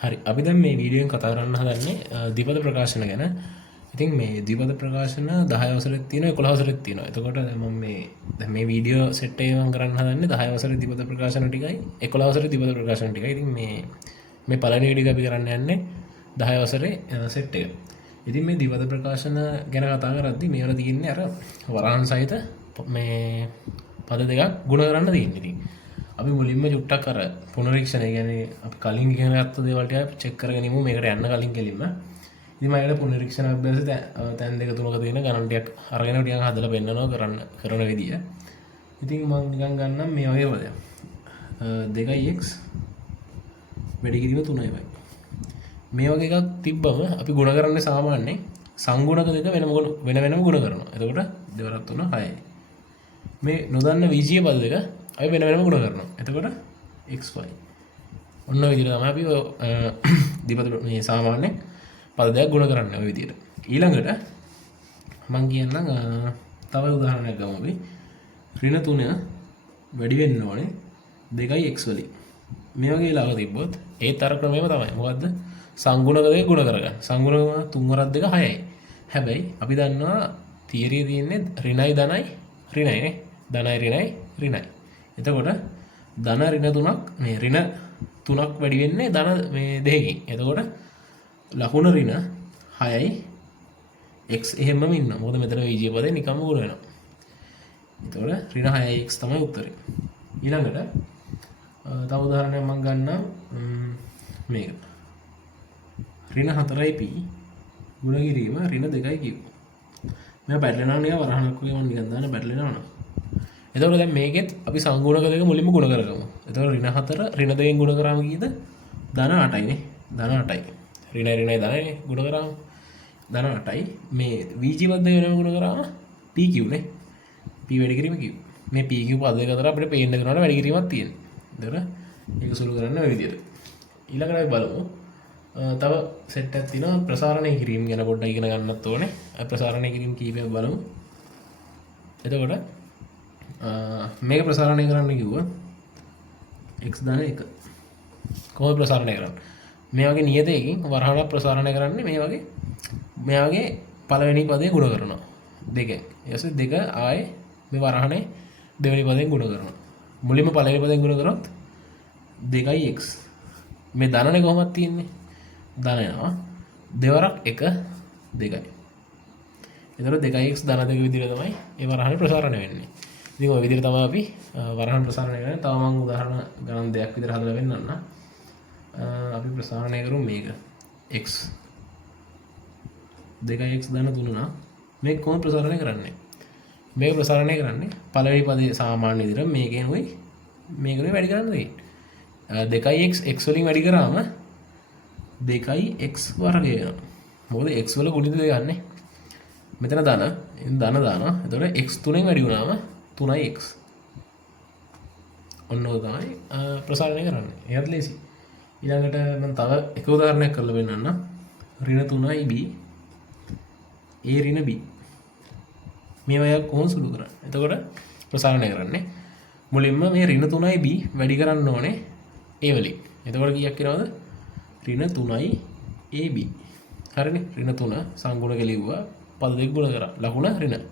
හරි අපි දැන් මේ වීඩියෝෙන් කතා කරන්න හදන්නේ ද්විපද ප්‍රකාශන ගැන. ඉතින් මේ ද්විපද ප්‍රකාශන 10 වසරෙත් තියෙනවා 11 වසරෙත් තියෙනවා. එතකොට මම මේ වීඩියෝ සෙට් එක මම කරන්න හදන්නේ 10 වසරේ ද්විපද ප්‍රකාශන ටිකයි 11 වසරේ ද්විපද ප්‍රකාශන ටිකයි. ඉතින් මේ පළවෙනි වීඩියෝ එක අපි කරන්න යන්නේ 10 වසරේ සෙට් එක. ඉතින් මේ ද්විපද ප්‍රකාශන ගැන කතා කරද්දී මේවල තියෙන්නේ අර වරහන් සහිත මේ පද දෙකක් ගුණ කරන්න තියෙන්නේ. ඉතින් අපි මුලින්ම චුට්ටක් අර පුනරීක්ෂණය කියන්නේ අපි කලින් ඉගෙන ගත්ත දේවල් ටික චෙක් කරගෙන ඉමු මේකට යන්න කලින් කෙලින්ම. ඉතින් මම ඒකට පුනරීක්ෂණ අභ්‍යාස තැන් දෙක තුනක තියෙන ගණන් ටිකක් අරගෙන ටිකක් හදලා පෙන්නනවා කරන විදිය. ඉතින් මම නිකන් ගන්නම් මේ වගේ පදයක්. 2x වැඩි කිරීම 3y. මේ වගේ එකක් තිබ්බම අපි ගුණ කරන්නේ සාමාන්‍යයෙන් සංගුණක දෙක වෙනම ගුණ කරනවා. එතකොට 2 3 6යි. මේ නොදන්න විජීය පද දෙක අපි වෙනම ගුණ කරනවා. එතකොට xy. ඔන්න ඔය විදිහට තමයි අපි ද්විපද මේ සාමාන්‍ය පද දෙකක් ගුණ කරන්නේ ඔය විදිහට. ඊළඟට මම කියන්නම් තව උදාහරණයක් ගමු අපි. ඍණ 3 වැඩි වෙන්න ඕනේ 2x වලින්. මේ වගේ ලාභ තිබ්බොත් ඒත් අර ක්‍රමයම තමයි. මොකද්ද? සංගුණක දෙක ගුණ කරගන්න. සංගුණක 3 වරක් දෙක 6යි. හැබැයි අපි දන්නවා තියරිය තියෙන්නේ ඍණයි ධනයි ඍණයි නේ. ධනයි ඍණයි. එතකොට ධන ඍණ 3ක් මේ ඍණ 3ක් වැඩි වෙන්නේ ධන මේ දෙකකින්. එතකොට ලකුණ ඍණ 6යි x එහෙමම ඉන්නවා. මොකද මෙතන විජය පදේ නිකම්ම ගුණ වෙනවා. එතකොට ඍණ 6යි x තමයි උත්තරේ. ඊළඟට තව උදාහරණයක් මම ගන්නම් මේක. ඍණ 4යි p ගුණ කිරීම ඍණ 2යි q. මම පැටලෙනවා නේ වරහණක් වගේ මම නිකන් දාන්න පැටලෙනවා නේ. එතකොට දැන් මේකෙත් අපි සංගුණක දෙක මුලින්ම ගුණ කරගමු. එතකොට ඍණ 4 ඍණ 2ෙන් ගුණ කරාම කීයද? ධන 8යි නේ. ධන 8යි. ඍණයි ධනයි ගුණ කරාම ධන 8යි. මේ VG පද දෙක වෙනම ගුණ කරාම PQ නේ. P වැඩි කිරීම Q. මේ PQ පද දෙක අතර අපිට පේන්න දෙනවනේ වැඩි කිරීමක් තියෙනවා. එතකොට ඒක සුළු කරන්න ඔය විදිහට. ඊළඟට අපි බලමු. තව සෙට් එකක් තියෙනවා ප්‍රසාරණය කිරීම ගැන පොඩ්ඩක් ඉගෙන ගන්නත් ඕනේ. අපි ප්‍රසාරණය කිරීම කීපයක් බලමු. එතකොට මේක ප්‍රසාරණය කරන්න කිව්වා x ධන 1 කොහොමද ප්‍රසාරණය කරන්නේ මේ වගේ නියතයකින් වරහණක් ප්‍රසාරණය කරන්නේ මේ වගේ පළවෙනි පදේ ගුණ කරනවා දෙකෙන් ඊට පස්සේ දෙක ආයේ මේ වරහණේ දෙවෙනි පදයෙන් ගුණ කරනවා මුලින්ම පළවෙනි පදයෙන් ගුණ කරොත් 2x මේ ධනනේ කොහොමද තියෙන්නේ ධන යනවා දෙවරක් 1 2යි එතකොට 2x ධන දෙක විදිහට තමයි ඒ වරහණේ ප්‍රසාරණය වෙන්නේ ඉතින් ඔය විදිහට තමයි අපි වරහන් ප්‍රසාරණය කරන්නේ. තව මම උදාහරණ ගණන් දෙකක් විතර හදලා පෙන්නන්නම්. අපි ප්‍රසාරණය කරමු මේක. x 2x ධන 3 නා මේක කොහොමද ප්‍රසාරණය කරන්නේ? මේක ප්‍රසාරණය කරන්නේ පළවෙනි පදේ සාමාන්‍ය විදිහට මේකෙනුයි වැඩි කරන්න දෙන්නේ. 2x x වලින් වැඩි කරාම 2x වර්ගය වෙනවා. මොකද x වල ගුණිත දෙක ගන්නනේ. මෙතන ධන දානවා. එතකොට x 3ෙන් වැඩි වුණාම 3x ඔන්න ඔය තමයි ප්‍රසාරණය කරන්නේ. එයත් ලේසි. ඊළඟට මම තව එක උදාහරණයක් කරලා පෙන්නන්නම්. ඍණ 3යි b a ඍණ b මේ වගේ කොහොමද සුළු කරන්නේ? එතකොට ප්‍රසාරණය කරන්නේ මුලින්ම මේ ඍණ 3යි b වැඩි කරන්න ඕනේ a වලින්. එතකොට කීයක් වෙනවද? ඍණ 3යි ab. හරිනේ. ඍණ 3 සංගුණ කෙලිව්වා පද දෙක ගුණ කරා. ලකුණ ඍණ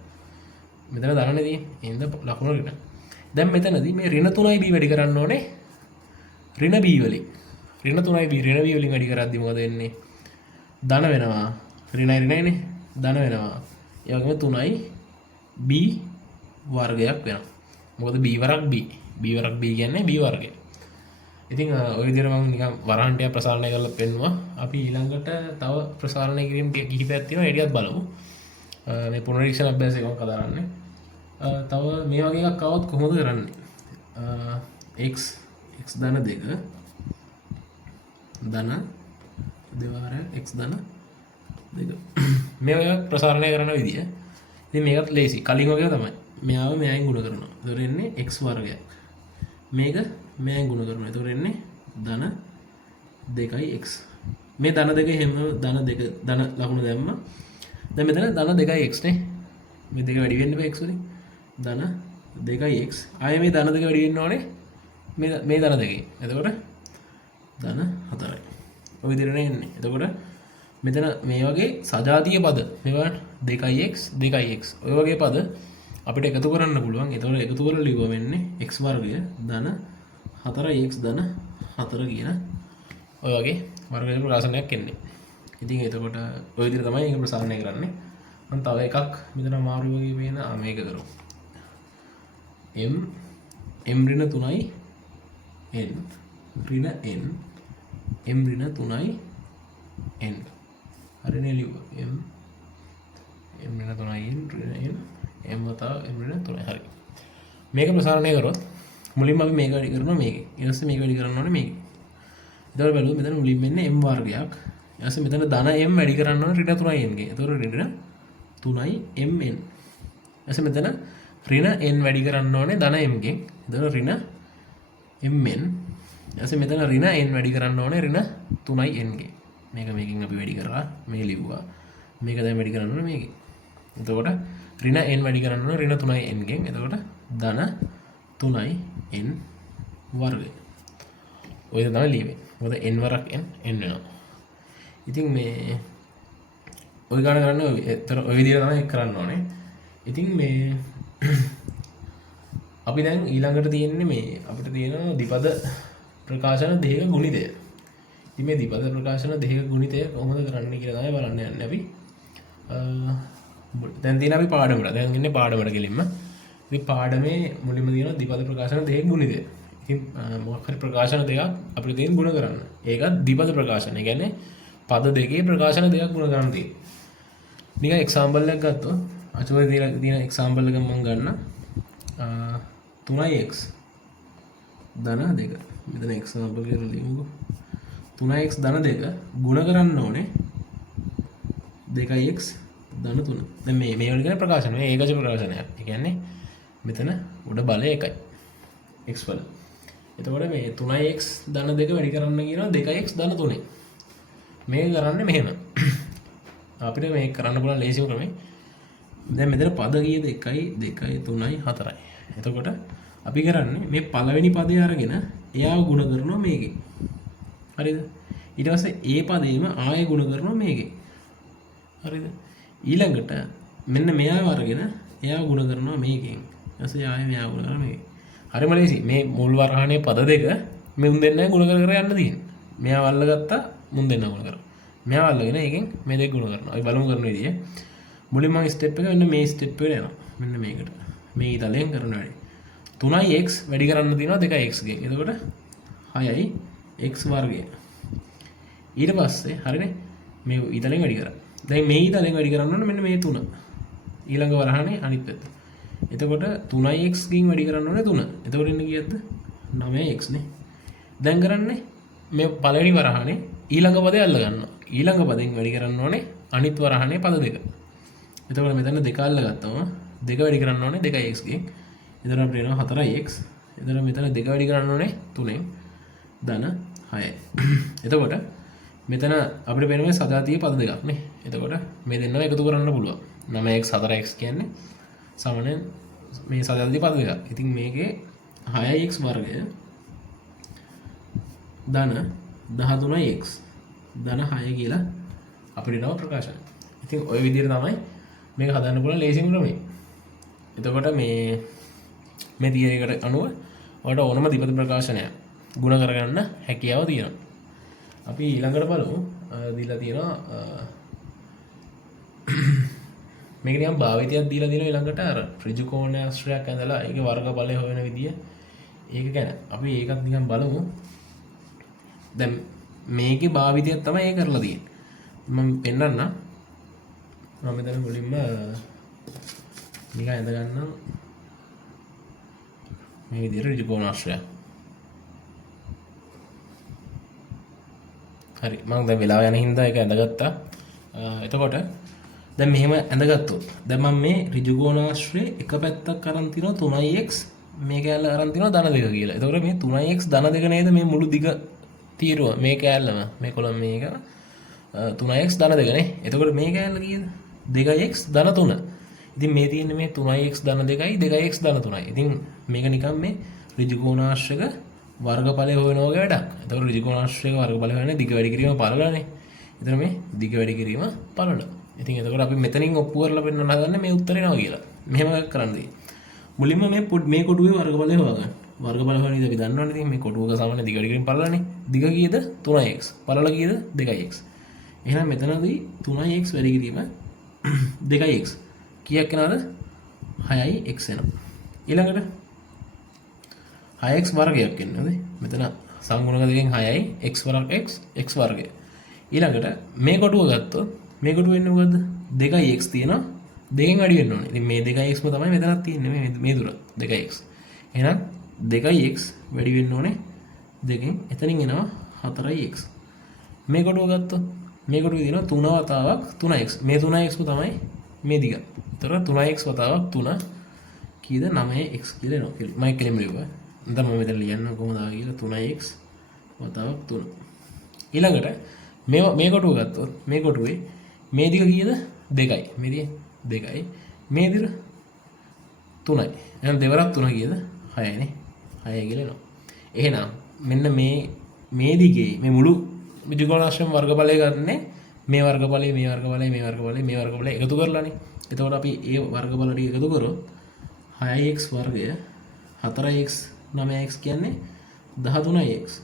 මෙතන ධනනේ තියෙන්නේ. එහෙනම් ලකුණ ඍණ. දැන් මෙතනදී මේ ඍණ 3යි b වැඩි කරන්න ඕනේ ඍණ b වලින්. ඍණ 3යි b ඍණ b වලින් වැඩි කරද්දි මොකද වෙන්නේ? ධන වෙනවා. ඍණයිනේ. ධන වෙනවා. ඒ වගේම 3යි b වර්ගයක් වෙනවා. මොකද b වරක් b. b වරක් b කියන්නේ b වර්ගය. ඉතින් ඔය විදිහට මම නිකන් වරහන් ටික ප්‍රසාරණය කරලා පෙන්නුවා. අපි ඊළඟට තව ප්‍රසාරණය කිරීම කිහිපයක් තියෙනවා. ඒ ටිකත් බලමු. මේ පුනරීක්ෂණ අභ්‍යාසය කොහොමද කරන්නේ? තව මේ වගේ එකක් આવොත් කොහොමද කරන්නේ? x ධන 2 ධන දෙවාරයක් x ධන 2 මේ වගේ ප්‍රසාරණය කරන විදිය. ඉතින් මේකත් ලේසි. කලින් වගේ තමයි. මෙයාව මෙයන් ගුණ කරනවා. ඒතර එන්නේ x වර්ගයක්. මේක මෙයන් ගුණ කරනවා. ඒතර එන්නේ ධන 2x. මේ ධන දෙක හැම ධන ලකුණු දැම්මා. දැන් මෙතන ධන 2x නේ. මේ දෙක වැඩි වෙන්න බෑ x වලින්. ධන 2x. ආයේ මේ ධන දෙක වැඩි වෙන්න ඕනේ. මේ ධන දෙකේ. එතකොට ධන 4යි. ඔය විදිහට එන්නේ. එතකොට මෙතන මේ වගේ සජාතිය පද මේවා 2x 2x ඔය වගේ පද අපිට එකතු කරන්න පුළුවන්. එතකොට එකතු කරලා ලියුව වෙන්නේ x වර්ගය ධන 4x ධන 4 කියන ඔය වගේ වර්ග ප්‍රකාශනයක් එන්නේ. ඉතින් එතකොට ඔය විදිහට තමයි ඒක ප්‍රසාරණය කරන්නේ. මම තව එකක් මෙතන අමාරු වගේ වෙන මේක කරමු. m ඍණ 3යි n ඍණ n m ඍණ 3යි n හරිනේ ලියුවා m ඍණ 3යි n ඍණ n m වතා m ඍණ 3යි හරි. මේක ප්‍රසාරණය කරොත් මුලින්ම අපි මේක වැඩි කරනවා මේකේ. ඊට පස්සේ මේක වැඩි කරන්න ඕනේ මේකේ. එතකොට බලමු මෙතන මුලින්ම එන්නේ m වර්ගයක්. ඊට පස්සේ මෙතන ධන m වැඩි කරන්න ඕනේ ඍණ 3යි n ගේ. එතකොට ඍණ 3යි mn. ඊට පස්සේ මෙතන ඍණ n වැඩි කරන්න ඕනේ ධන m ගෙන්. එතකොට ඍණ mn. ඊට පස්සේ මෙතන ඍණ n වැඩි කරන්න ඕනේ ඍණ 3යි n ගෙන්. මේක මේකෙන් අපි වැඩි කරා මේ ලිව්වා. මේක දැන් වැඩි කරන්න ඕනේ මේකෙන්. එතකොට ඍණ n වැඩි කරන්න ඕනේ ඍණ 3යි n ගෙන්. එතකොට ධන 3යි n වර්ගය. ඔය තමයි ලියන්නේ. මොකද n වරක් n වෙනවා. ඉතින් මේ ඔය ගණන කරන්න ඔය විදිහට තමයි කරන්න ඕනේ. ඉතින් මේ අපි දැන් ඊළඟට තියෙන්නේ මේ අපිට තියෙන ද්විපද ප්‍රකාශන දෙක ගුණිතය. ඉතින් මේ ද්විපද ප්‍රකාශන දෙක ගුණිතය කොහොමද කරන්නේ කියලා තමයි බලන්න යන්නේ අපි. දැන් තියෙන අපි පාඩමට. දැන් ඉන්නේ පාඩමට ගෙලින්ම. ඉතින් පාඩමේ මුලින්ම තියෙන ද්විපද ප්‍රකාශන දෙක ගුණිතය. ඉතින් මොකක් හරි ප්‍රකාශන දෙකක් අපිට තියෙන ගුණ කරන්න. ඒක ද්විපද ප්‍රකාශන. ඒ කියන්නේ පද දෙකේ ප්‍රකාශන දෙකක් ගුණ කරන්න තියෙනවා. නිකන් එක්සැම්පල් එකක් ගත්තොත් අචෝරේ තියෙන එක්සැම්පල් එක මම ගන්න 3x ධන 2. මෙතන එක්සැම්පල් එක ලියමුකෝ. 3x ධන 2 ගුණ කරන්න ඕනේ 2x ධන 3. දැන් මේ වල කියන ප්‍රකාශන මේ ඒකජ ප්‍රකාශනයක්. ඒ කියන්නේ මෙතන උඩ බලය 1යි. x වල. එතකොට මේ 3x ධන 2 වැඩි කරන්න කියනවා 2x ධන 3. මේක කරන්නේ මෙහෙම. අපිට මේක කරන්න පුළුවන් ලේසිම ක්‍රමය. දැන් මෙතන පද කීයද 1යි 2යි 3යි 4යි. එතකොට අපි කරන්නේ මේ පළවෙනි පදය අරගෙන එයාව ගුණ කරනවා මේකේ. හරිද? ඊට පස්සේ ඒ පදේම ආයෙ ගුණ කරනවා මේකේ. හරිද? ඊළඟට මෙන්න මෙයාව අරගෙන එයාව ගුණ කරනවා මේකෙන්. ඊට පස්සේ ආයෙ මෙයාව ගුණ කරනවා මේකෙන්. හරිම ලේසි. මේ මුල් වරහනේ පද දෙක මේ උන් දෙන්නයි ගුණ කර කර යන්න තියෙන්නේ. මෙයාව අල්ලගත්තා මුන් දෙන්න ගුණ කරනවා. මෙයාව අල්ලගෙන ඒකෙන් මේ දෙක ගුණ කරනවා. අපි බලමු කරන විදිය. මුලින්ම මම ස්ටෙප් එක මෙන්න මේ ස්ටෙප් එකට යනවා. මෙන්න මේකට. මේ ඉතලෙන් කරන වැඩි. 3යි x වැඩි කරන්න තියෙනවා 2x ගෙන්. එතකොට 6යි x වර්ගය. ඊට පස්සේ හරිනේ මේ ඉතලෙන් වැඩි කරා. දැන් මේ ඉතලෙන් වැඩි කරන්න ඕනේ මෙන්න මේ 3. ඊළඟ වරහනේ අනිත් පැත්ත. එතකොට 3x ගෙන් වැඩි කරන්න ඕනේ 3. එතකොට එන්නේ කීයක්ද? 9x නේ. දැන් කරන්නේ මේ පළවෙනි වරහනේ ඊළඟ පදේ අල්ල ගන්නවා. ඊළඟ පදෙන් වැඩි කරන්න ඕනේ අනිත් වරහනේ පද දෙක. එතකොට මෙතන දෙක අල්ල ගත්තම දෙක වැඩි කරන්න ඕනේ 2x ගෙන්. එතන අපිට එනවා 4x. එතන මෙතන දෙක වැඩි කරන්න ඕනේ 3ෙන් ධන 6යි. එතකොට මෙතන අපිට පේනවා සජාතීය පද දෙකක් නේ. එතකොට මේ දෙන්නම එකතු කරන්න පුළුවන්. 9x 4x කියන්නේ සමාන මේ සජාතීය පද දෙකක්. ඉතින් මේකේ 6x වර්ගය ධන 13x ධන 6 කියලා අපිට නම ප්‍රකාශනය. ඉතින් ওই විදිහට තමයි මේක හදන්න පුළුවන් ලේසිම ක්‍රමය. එතකොට මේ තියරි එකට අනුව ඔයාලට ඕනම ද්විපද ප්‍රකාශනයක් ගුණ කරගන්න හැකියාව තියෙනවා. අපි ඊළඟට බලමු දීලා තියෙනවා මේක නිකන් භාවිතයක් දීලා තියෙනවා ඊළඟට අර ඍජු කෝණාශ්‍රයක් ඇඳලා ඒකේ වර්ගඵලය හොයන විදිය ඒක ගැන අපි ඒකත් නිකන් බලමු. දැන් මේකේ භාවිතයක් තමයි ඒ කරලා තියෙන්නේ. මම පෙන්නන්නම්. මම මෙතන මුලින්ම නිකන් ඇඳ ගන්නම් මේ විදිහට ඍජු කෝණාශ්‍රය. හරි මම දැන් වෙලාව යන හින්දා ඒක ඇඳගත්තා. එතකොට දැන් මෙහෙම ඇඳගත්තොත් දැන් මම මේ ඍජු කෝණාශ්‍රයේ එක පැත්තක් අරන් තිනවා 3x මේ කෑල්ල අරන් තිනවා ධන 2 කියලා. එතකොට මේ 3x ධන 2 නේද මේ මුළු දිග තීරුව මේ කෑල්ලම මේ කොලම් මේක 3x ධන 2 නේ. එතකොට මේ කෑල්ල කීයද? 2x ධන 3. ඉතින් මේ තියෙන්නේ මේ 3x ධන 2යි 2x ධන 3යි. ඉතින් මේක නිකන් මේ ඍජු කෝණාශ්‍රක වර්ගඵලය හොයන වගේ වැඩක්. එතකොට ත්‍රිකෝණාශ්‍රයක වර්ගඵලය හොයන්නේ දිග වැඩි කිරීම පළලනේ. එතන මේ දිග වැඩි කිරීම පළල. ඉතින් එතකොට අපි මෙතනින් ඔප්පු කරලා පෙන්නන්න හදන්නේ මේ උත්තරේ නවා කියලා. මෙහෙම කරන්නේ. මුලින්ම මේ කොටුවේ වර්ගඵලය හොයාගන්න. වර්ගඵල හොයන ඉතින් අපි දන්නවනේ ඉතින් මේ කොටුවක සාමාන්‍ය දිග වැඩි කිරීම පළලනේ. දිග කීයද 3x. පළල කීයද 2x. එහෙනම් මෙතනදී 3x වැඩි කිරීම 2x. කීයක් එනවද? 6x එනවා. ඊළඟට 6x වර්ගයක් එන්නේ. මෙතන සංගුණක දෙකෙන් 6යි x වර්ග x වර්ගය. ඊළඟට මේ කොටුව ගත්තොත් මේ කොටුව වෙන්නේ මොකද්ද? 2x තියෙනවා. දෙකෙන් වැඩි වෙන්න ඕනේ. ඉතින් මේ 2x ම තමයි මෙතනත් තියෙන්නේ මේ දුර 2x. එහෙනම් 2x වැඩි වෙන්න ඕනේ දෙකෙන්. එතනින් එනවා 4x. මේ කොටුව ගත්තොත් මේ කොටුවේ තියෙනවා 3 වතාවක් 3x. මේ 3x ම තමයි මේ දිග. ඒතර 3x වතාවක් 3 කීයද 9x කියලා එනවා. මම කෙලිම ලියුවා. දැන් මම මෙතන ලියන්න කොහොමද ආ කියලා 3x වතාවක් 3. ඊළඟට මේ කොටුව ගත්තොත් මේ කොටුවේ මේ දිග කීයද 2යි. මේ දිග 2යි. මේ දිග 3යි. එහෙනම් දෙවරක් 3 කීයද 6යිනේ. 6 කියලා එනවා. එහෙනම් මෙන්න මේ දිගේ මේ මුළු ත්‍රිකෝණාශ්‍රම වර්ගඵලය ගන්නනේ මේ වර්ගඵලය මේ වර්ගඵලය මේ වර්ගඵලය මේ වර්ගඵලය එකතු කරලානේ. එතකොට අපි ඒ වර්ගඵල ටික එකතු කරොත් 6x වර්ගය 4x 9x කියන්නේ 13x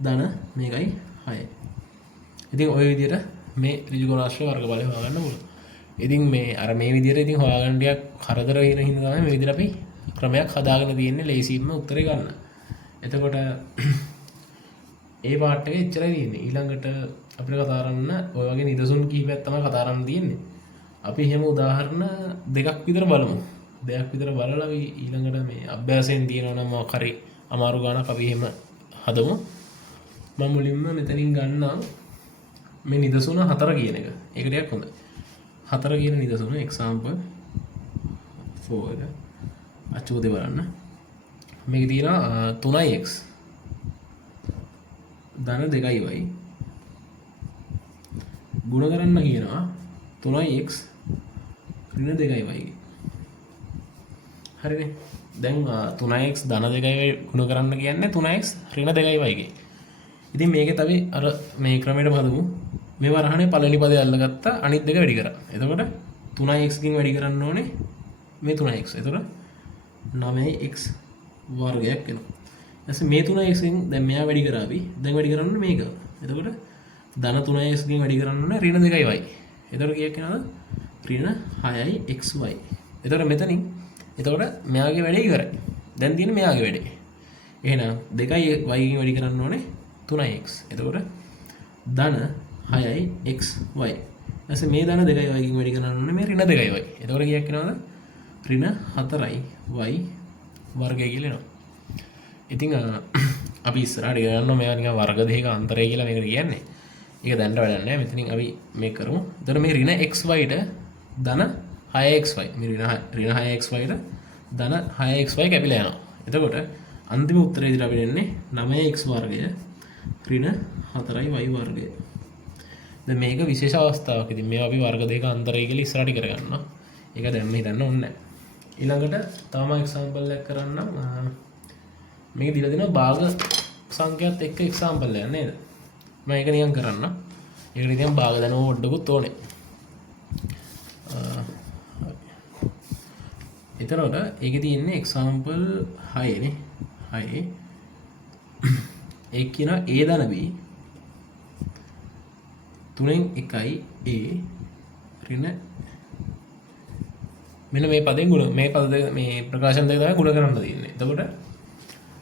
ධන මේකයි 6. ඉතින් ওই විදිහට මේ ත්‍රිකෝණාශ්‍රම වර්ගඵලය හොයාගන්න පුළුවන්. ඉතින් මේ අර මේ විදිහට ඉතින් හොයාගන්න ටිකක් කරදර වෙන හින්දා තමයි මේ විදිහට අපි ක්‍රමයක් හදාගෙන තියෙන්නේ ලේසියෙන්ම උත්තරේ ගන්න. එතකොට ඒ පාර්ට් එක එච්චරයි තියෙන්නේ. ඊළඟට අපිට කතා කරන්න ඔය වගේ නිදසුන් කිහිපයක් තමයි කතා කරන්න තියෙන්නේ. අපි එහෙම උදාහරණ දෙකක් විතර බලමු. දෙකක් විතර බලලා අපි ඊළඟට මේ අභ්‍යාසයෙන් තියෙනවා නම් මොකක් හරි අමාරු ගානක් අපි එහෙම හදමු. මම මුලින්ම මෙතනින් ගන්නම් මේ නිදසුන 4 කියන එක. ඒක ටිකක් හොඳයි. 4 කියන නිදසුන example 4 අචෝදේ බලන්න. මේක තියෙනවා 3x ධන 2y ගුණ කරන්න කියනවා 3x ඍණ 2y. හරිනේ. දැන් 3x ධන 2y ගුණ කරන්න කියන්නේ 3x ඍණ 2y ගේ. ඉතින් මේකේ තව අර මේ ක්‍රමයටම හදමු. මේ වරහනේ පළවෙනි පදේ අල්ලගත්තා අනිත් දෙක වැඩි කරා. එතකොට 3x කින් වැඩි කරන්න ඕනේ මේ 3x. එතකොට 9x වර්ගයක් එනවා. ඊට මේ 3x කින් දැන් මෙයා වැඩි කරා අපි. දැන් වැඩි කරන්න ඕනේ මේක. එතකොට ධන 3x කින් වැඩි කරන්න ඕනේ ඍණ 2y. එතකොට කීයක් එනවද? ඍණ 6xy. එතකොට මෙතනින් එතකොට මෙයාගේ වැඩේ ඉවරයි. දැන් තියෙන්නේ මෙයාගේ වැඩේ. එහෙනම් 2y කින් වැඩි කරන්න ඕනේ 3x. එතකොට ධන 6xy. ඊට මේ ධන 2y කින් වැඩි කරන්න ඕනේ මේ ඍණ 2y. එතකොට කීයක් එනවද? ඍණ 4y වර්ගය කියලා එනවා. ඉතින් අපි ඉස්සරහට ගන්නවා මේවා නිකන් වර්ග දෙකක අන්තරය කියලා මේකට කියන්නේ. ඒක දැනට වැඩක් නැහැ. මෙතනින් අපි මේක කරමු. එතකොට මේ ඍණ xy ට ධන 6xy. මේ ඍණ 6xy ට ධන 6xy කැපිලා යනවා. එතකොට අන්තිම උත්තරේ විදිහට අපිට එන්නේ 9x වර්ගය ඍණ 4y වර්ගය. දැන් මේක විශේෂ අවස්ථාවක්. ඉතින් මේවා අපි වර්ග දෙක අන්තරය කියලා ඉස්සරහට කරගන්නවා. ඒක දැන් හිතන්න ඕනේ නැහැ. ඊළඟට තවම එක්සැම්පල් එකක් කරන්නම්. මේක දීලා දෙනවා භාග සංඛ්‍යාත් එක්ක එක්සැම්පල් එකක් නේද? මම ඒක නිකන් කරන්න. ඒකට නිකන් භාග දැනුම පොඩ්ඩකුත් ඕනේ. එතකොට ඒකේ තියෙන්නේ එක්සැම්පල් 6 නේ. 6 ඒක කියන a ධන b 3න් 1යි a ඍණ මෙන්න මේ පදයෙන් ගුණ මේ පද දෙක මේ ප්‍රකාශන දෙක තමයි ගුණ කරන්න තියෙන්නේ. එතකොට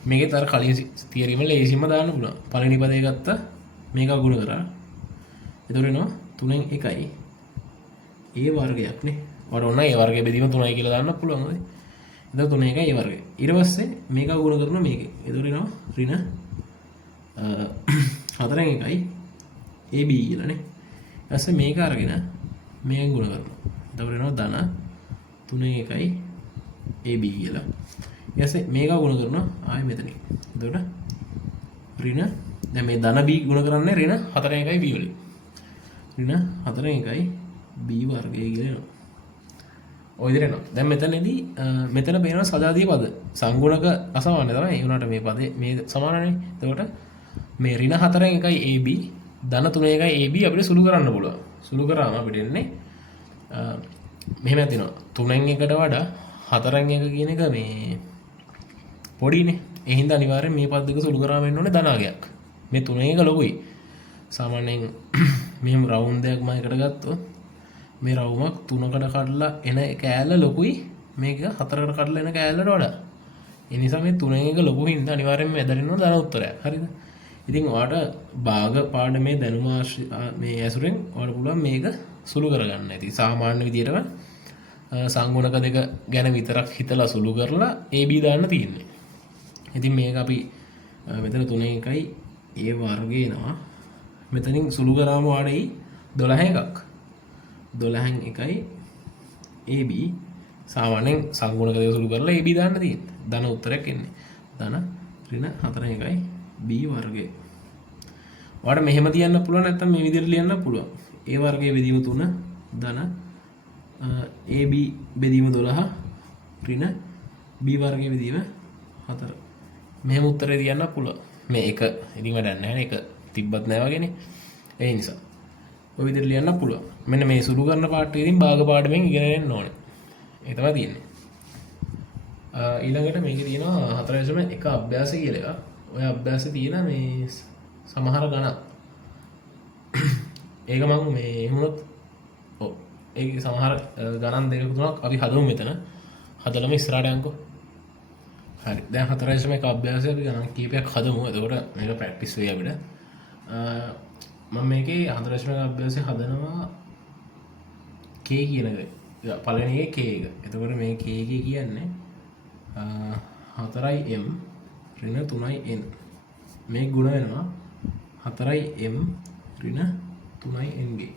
මේකේ තර කලින් තියරීම ලේසියෙන්ම දාන්න පුළුවන්. පළවෙනි පදේ ගත්තා මේක ගුණ කරා. එතකොට එනවා 3න් 1යි a වර්ගයක් නේ. වඩ ඕන a වර්ගය බෙදීම 3යි කියලා දාන්න පුළුවන් හරි. එතකොට 3න් 1යි a වර්ගය. ඊට පස්සේ මේක ගුණ කරනවා මේකේ. එතකොට එනවා ඍණ 4න් 1යි ab කියලා නේ. ඊට පස්සේ මේක අරගෙන මේකෙන් ගුණ කරනවා. එතකොට එනවා ධන 3න් 1යි ab කියලා. ඊට පස්සේ මේක ගුණ කරනවා ආයෙ මෙතනින්. එතකොට ඍණ දැන් මේ ධන b ගුණ කරන්නේ ඍණ 4න් 1යි b වලින්. ඍණ 4න් 1යි b වර්ගය කියලා එනවා. ඔය විදිහට එනවා. දැන් මෙතනදී මෙතන පේනවා සජාතීය පද සංගුණක අසමාන තමයි. ඒ වුණාට මේ පදේ මේ සමානනේ. එතකොට මේ ඍණ 4න් එකයි AB ධන 3 එකයි AB අපිට සුළු කරන්න පුළුවන්. සුළු කරාම අපිට එන්නේ මෙහෙම තියෙනවා. 3න් එකට වඩා 4න් එක කියන එක මේ පොඩිනේ. ඒ හින්දා අනිවාර්යෙන් මේ පද දෙක සුළු කරාම එන්න ඕනේ ධනාගයක්. මේ 3න් එක ලොකුයි. සාමාන්‍යයෙන් මෙහෙම රවුන්ඩ් එකක් මම එකට ගත්තොත් මේ රවුමක් 3කට කඩලා එන කෑල්ල ලොකුයි මේක 4කට කඩලා එන කෑල්ලට වඩා. ඒ නිසා මේ 3න් එක ලොකු හින්දා අනිවාර්යෙන්ම ඇදලා ඉන්න ධන උත්තරයක්. හරිද? ඉතින් ඔයාලට භාග පාඩමේ දැනුම මේ ඇසුරෙන් ඔයාලට පුළුවන් මේක සුළු කරගන්න. ඉතින් සාමාන්‍ය විදිහටම සංගුණක දෙක ගැන විතරක් හිතලා සුළු කරලා AB දාන්න තියෙන්නේ. ඉතින් මේක අපි මෙතන 3 එකයි A වර්ගය එනවා. මෙතනින් සුළු කරාම ඔයාලට 12 එකක්. 12න් එකයි AB සාමාන්‍යයෙන් සංගුණක දෙක සුළු කරලා AB දාන්න තියෙන්නේ. ධන උත්තරයක් එන්නේ. ධන ඍණ 4න් එකයි B වර්ගය. ඔයාලට මෙහෙම තියන්න පුළුවන් නැත්නම් මේ විදිහට ලියන්න පුළුවන්. A වර්ගයේ බෙදීම 3 ධන AB බෙදීම 12 ඍණ B වර්ගයේ බෙදීම 4. මෙහෙම උත්තරේ තියන්න පුළුවන්. මේ එක ඉතින් වැඩක් නැහැ නේ. එක තිබ්බත් නැහැ වගේනේ. ඒ නිසා ඔය විදිහට ලියන්න පුළුවන්. මෙන්න මේ සුළු කරන පාඩ එකකින් භාග පාඩමෙන් ඉගෙන ගන්න ඕනේ. ඒක තමයි තියෙන්නේ. ඊළඟට මේකේ තියෙනවා 4.1 අභ්‍යාසය කියලා එකක්. ඔය අභ්‍යාසය තියෙන මේ සමහර ගණන්. ඒක මම මේ එහෙමනොත් ඔව් ඒක සමහර ගණන් දෙකක් තුනක් අපි හදමු මෙතන. හදලම ඉස්සරහට යන්කෝ. හරි. දැන් 4.1 අභ්‍යාසය අපි ගණන් කීපයක් හදමු. එතකොට මේක ප්‍රැක්ටිස් වෙයි අපිට. මම මේකේ 4.1 අභ්‍යාසය හදනවා k කියන එක. පළවෙනි එකේ k එක. එතකොට මේ k එකේ කියන්නේ 4m ඍණ 3n මේ ගුණ වෙනවා 4m ඍණ 3n ගේ.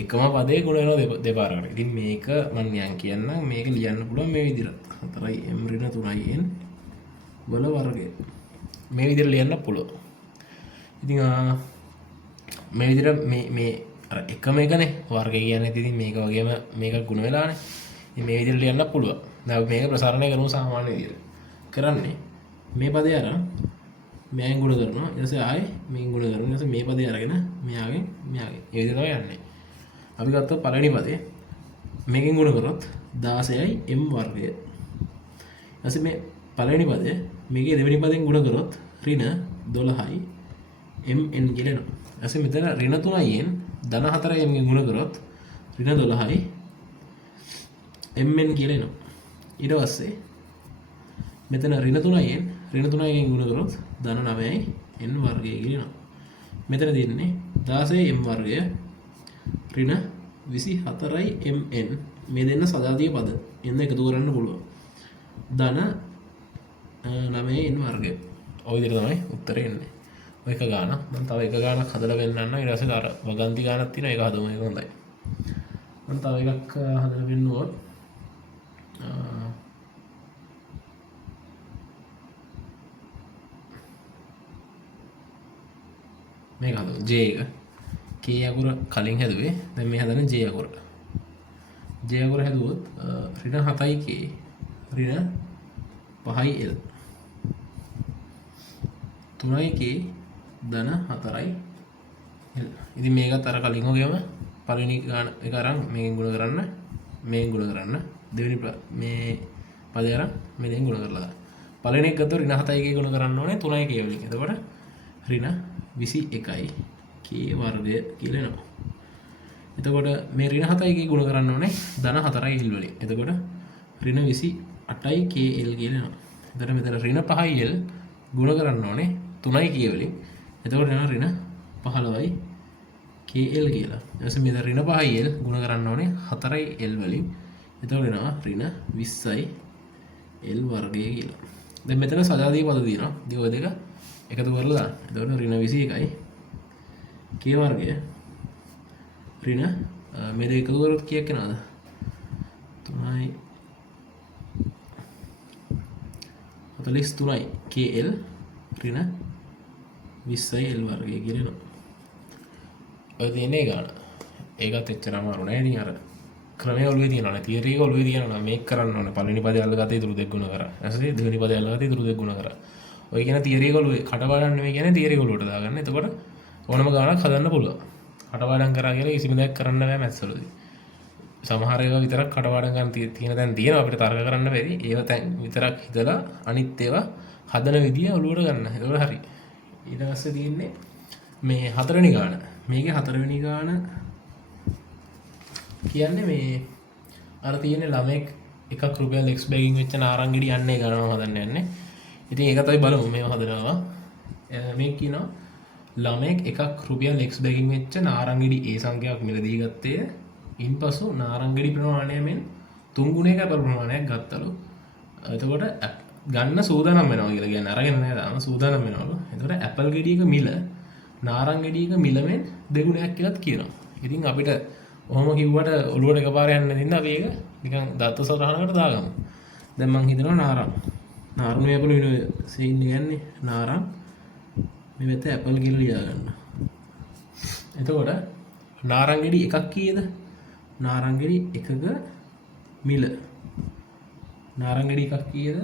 එකම පදේ ගුණ වෙනවා දෙපාරකට. ඉතින් මේක මම නියන් කියන්නම් මේක ලියන්න පුළුවන් මේ විදිහට 4m ඍණ 3n වල වර්ගය. මේ විදිහට ලියන්න පුළුවන්. ඉතින් මේ විදිහට මේ අර එකම එකනේ වර්ගය කියන්නේ. ඉතින් මේක වගේම මේක ගුණ වෙලානේ. ඉතින් මේ විදිහට ලියන්න පුළුවන්. දැන් මේක ප්‍රසාරණය කරමු සාමාන්‍ය විදිහට. කරන්නේ මේ පදේ අරන් මෙයෙන් ගුණ කරනවා. ඊට පස්සේ ආයේ මෙයෙන් ගුණ කරනවා. ඊට පස්සේ මේ පදේ අරගෙන මෙයාගෙන් ඒ විදිහට තමයි යන්නේ. අපි ගත්තොත් පළවෙනි පදේ මේකෙන් ගුණ කරොත් 16යි m වර්ගය. ඊට පස්සේ මේ පළවෙනි පදේ මේකේ දෙවෙනි පදෙන් ගුණ කරොත් ඍණ 12යි mn කියලා එනවා. ඊට පස්සේ මෙතන ඍණ 3යින් ධන 4යි m ගෙන් ගුණ කරොත් ඍණ 12යි mn කියලා එනවා. ඊට පස්සේ මෙතන ඍණ 3යින් ඍණ 3යින් ගුණ කරොත් ධන 9යි n වර්ගය කියලා එනවා. මෙතන දෙන්නේ 16 m වර්ගය ඍණ 24යි mn මේ දෙන්න සජාතීය පද එන්න එකතු කරන්න පුළුවන්. ධන 9යි n වර්ගය. ඔය විදිහට තමයි උත්තරේ එන්නේ. ඔය එක ගානක් මම තව එක ගානක් හදලා පෙන්නන්නම්. ඊට පස්සේ අර වගන්ති ගානක් තියෙනවා ඒක හදමු. ඒක හොඳයි. මම තව එකක් හදලා පෙන්නුවොත් මේක හදමු. J එක k අකුර කලින් හැදුවේ. දැන් මේ හදන J අකුර. J අකුර හැදුවොත් ඍණ 7යි k ඍණ 5යි l 3යි k ධන 4යි l. ඉතින් මේකත් අර කලින් වගේම පළවෙනි ගාන එක අරන් මේකෙන් ගුණ කරන්න මේකෙන් ගුණ කරන්න දෙවෙනි මේ පදේ අරන් මේකෙන් ගුණ කරලා දාන්න. පළවෙනි එක ගත්තොත් ඍණ 7යි k ගුණ කරන්න ඕනේ 3යි k වලින්. එතකොට ඍණ 21යි k වර්ගය කියලා එනවා. එතකොට මේ ඍණ 7යි k ගුණ කරන්න ඕනේ ධන 4යි l වලින්. එතකොට ඍණ 28යි k l කියලා එනවා. එතකොට මෙතන ඍණ 5යි l ගුණ කරන්න ඕනේ 3යි k වලින්. එතකොට එනවා ඍණ 15යි kl කියලා. ඊට පස්සේ මෙතන ඍණ 5යි l ගුණ කරන්න ඕනේ 4යි l වලින්. එතකොට එනවා ඍණ 20යි l වර්ගය කියලා. දැන් මෙතන සජාතීය පද තියෙනවා. ඉතින් ඔය දෙක එකතු කරලා දාන්න. එතකොට ඍණ 21යි k වර්ගය ඍණ මේ දෙක එකතු කරොත් කීයක් එනවද? 3යි 43යි kl ඍණ 20යි l වර්ගය කියලා එනවා. ඔය තියෙන්නේ ගාන. ඒකත් එච්චර අමාරු නෑ. ඉතින් අර ක්‍රමය ඔළුවේ තියෙනවා තියරි එක ඔළුවේ තියෙනවා මේක කරන්න ඕනේ පළවෙනි පදේ අල්ලගත්තේ ඉතුරු දෙක ගුණ කරා ඊට දෙවෙනි පදේ අල්ලගත්තේ ඉතුරු දෙක ගුණ කරා ඔය කියන තියරි එක ඔළුවේ කටපාඩම් නෙමෙයි කියන්නේ තියරි එක ඔළුවට දාගන්න එතකොට ඕනම ගානක් හදන්න පුළුවන් කටපාඩම් කරා කියලා කිසිම දෙයක් කරන්න බෑ මැත්ස් වලදී සමහර ඒවා විතරක් කටපාඩම් ගන්න තියෙන තැන් තියෙනවා අපිට තර්ක කරන්න බැරි ඒවා තැන් විතරක් හිතලා අනිත් ඒවා හදන විදිය ඔළුවට ගන්න එතකොට හරි ඊට පස්සේ තියෙන්නේ මේ හතරවෙනි ගාන මේකේ හතරවෙනි ගාන කියන්නේ මේ අර තියෙන ළමෙක් එකක් රුපියල් X බෑගින් වෙච්ච නාරංගිඩි යන්නේ ගණනව හදන්න යන්නේ. ඉතින් ඒක තමයි බලමු මේව හදනවා. මේ කියනවා ළමෙක් එකක් රුපියල් X බෑගින් වෙච්ච නාරංගිඩි ඒ සංඛ්‍යාවක් මිලදී ගත්තේ. ඉන්පසු නාරංගිඩි ප්‍රමාණයෙන් 3 ගුණයක අපල ප්‍රමාණයක් ගත්තලු. එතකොට ගන්න සූදානම් වෙනවා කියලා කියන්නේ අරගෙන නෑ තාම සූදානම් වෙනවලු. එතකොට ඇපල් ගෙඩියක මිල නාරංගිඩියක මිලෙන් දෙගුණයක් කියලාත් කියනවා. ඉතින් අපිට ඔහොම කිව්වට ඔළුවට එකපාර යන්නේ නැතිනම් අපි ඒක නිකන් දත්ත සටහනකට දාගමු. දැන් මං හිතනවා නාරුණේ ඇපල් වෙන සීන් එක යන්නේ නාරං මේ වෙත ඇපල් කියලා ලියා ගන්න. එතකොට නාරංගෙඩි එකක් කීයද? නාරංගෙඩි එකක මිල. නාරංගෙඩි එකක් කීයද?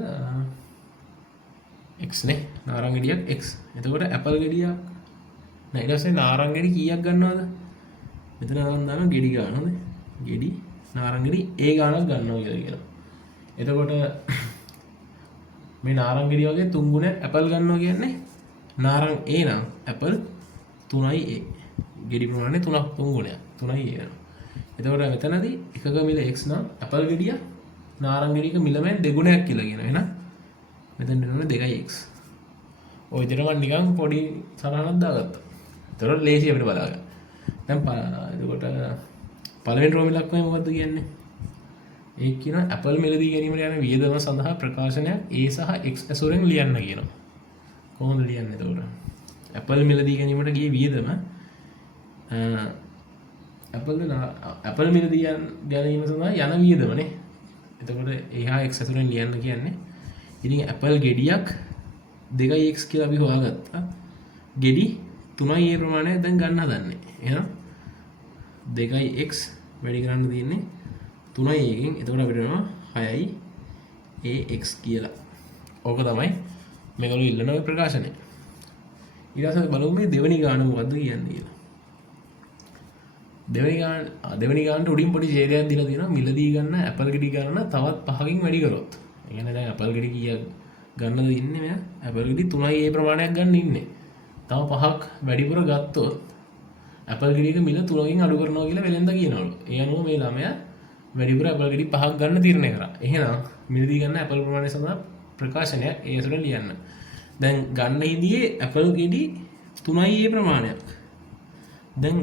x නේ. නාරංගෙඩියක් x. එතකොට ඇපල් ගෙඩියක් නෑ ඊට පස්සේ නාරංගෙඩි කීයක් ගන්නවද? මෙතන නම් දාන ගෙඩි ගන්න හොඳ ගෙඩි නාරංගෙඩි ඒ ගානක් ගන්නවා කියලා කියනවා. එතකොට මේ නාරංගෙඩි වගේ 3 ගුණයක් ඇපල් ගන්නවා කියන්නේ නාරං A නම් ඇපල් 3යි A. ගෙඩි ප්‍රමාණය 3 ගුණයක් 3යි A වෙනවා. එතකොට මෙතනදී එකක මිල x නම් ඇපල් ගෙඩිය නාරංගෙඩියක මිලෙන් දෙගුණයක් කියලා කියනවා. එහෙනම් මෙතන දෙනවා 2x. ඔය විදිහට මම නිකන් පොඩි සරහනක් දාගත්තා. එතකොට ලේසි අපිට බලාගන්න. දැන් එතකොට පළවෙනි රෝම ඉලක්කය මොකද්ද කියන්නේ? ඒ කියන ඇපල් මිලදී ගැනීමට යන වියදම සඳහා ප්‍රකාශනයක් A සහ X ඇසුරෙන් ලියන්න කියනවා. කොහොමද ලියන්නේ එතකොට? ඇපල් මිලදී ගැනීමට ගියේ වියදම ඇපල් මිලදී ගැනීම සඳහා යන වියදමනේ. එතකොට A හා X ඇසුරෙන් ලියන්න කියන්නේ. ඉතින් ඇපල් ගෙඩියක් 2x කියලා අපි හොයාගත්තා. ගෙඩි 3යි ඒ ප්‍රමාණය දැන් ගන්න හදන්නේ. එහෙනම් 2x වැඩි කරන්න තියෙන්නේ 3යි එකෙන්. එතකොට අපිට වෙනවා 6යි ax කියලා. ඕක තමයි මේගොල්ලෝ ඉල්ලන ඔය ප්‍රකාශනය. ඊට පස්සේ බලමු මේ දෙවෙනි ගාන මොකද්ද කියන්නේ කියලා. දෙවෙනි ගානට උඩින් පොඩි ඡේදයක් දීලා තියෙනවා මිලදී ගන්න ඇපල් ගෙඩි ගන්න තවත් 5කින් වැඩි කරොත්. ඒ කියන්නේ දැන් ඇපල් ගෙඩි කීයක් ගන්නද ඉන්නේ මෙයා? ඇපල් ගෙඩි 3යි ඒ ප්‍රමාණයක් ගන්න ඉන්නේ. තව 5ක් වැඩිපුර ගත්තොත් ඇපල් ගෙඩියක මිල 3කින් අඩු කරනවා කියලා වෙලෙන්ද කියනවලු. ඒ අනුව මේ ළමයා වැඩිපුර ඇපල් ගෙඩි 5ක් ගන්න තීරණය කරා. එහෙනම් මිලදී ගන්න ඇපල් ප්‍රමාණය සඳහා ප්‍රකාශනයක් ඒ ඇතුළේ ලියන්න. දැන් ගන්න හිදියේ ඇපල් ගෙඩි 3යි ඒ ප්‍රමාණයක්. දැන්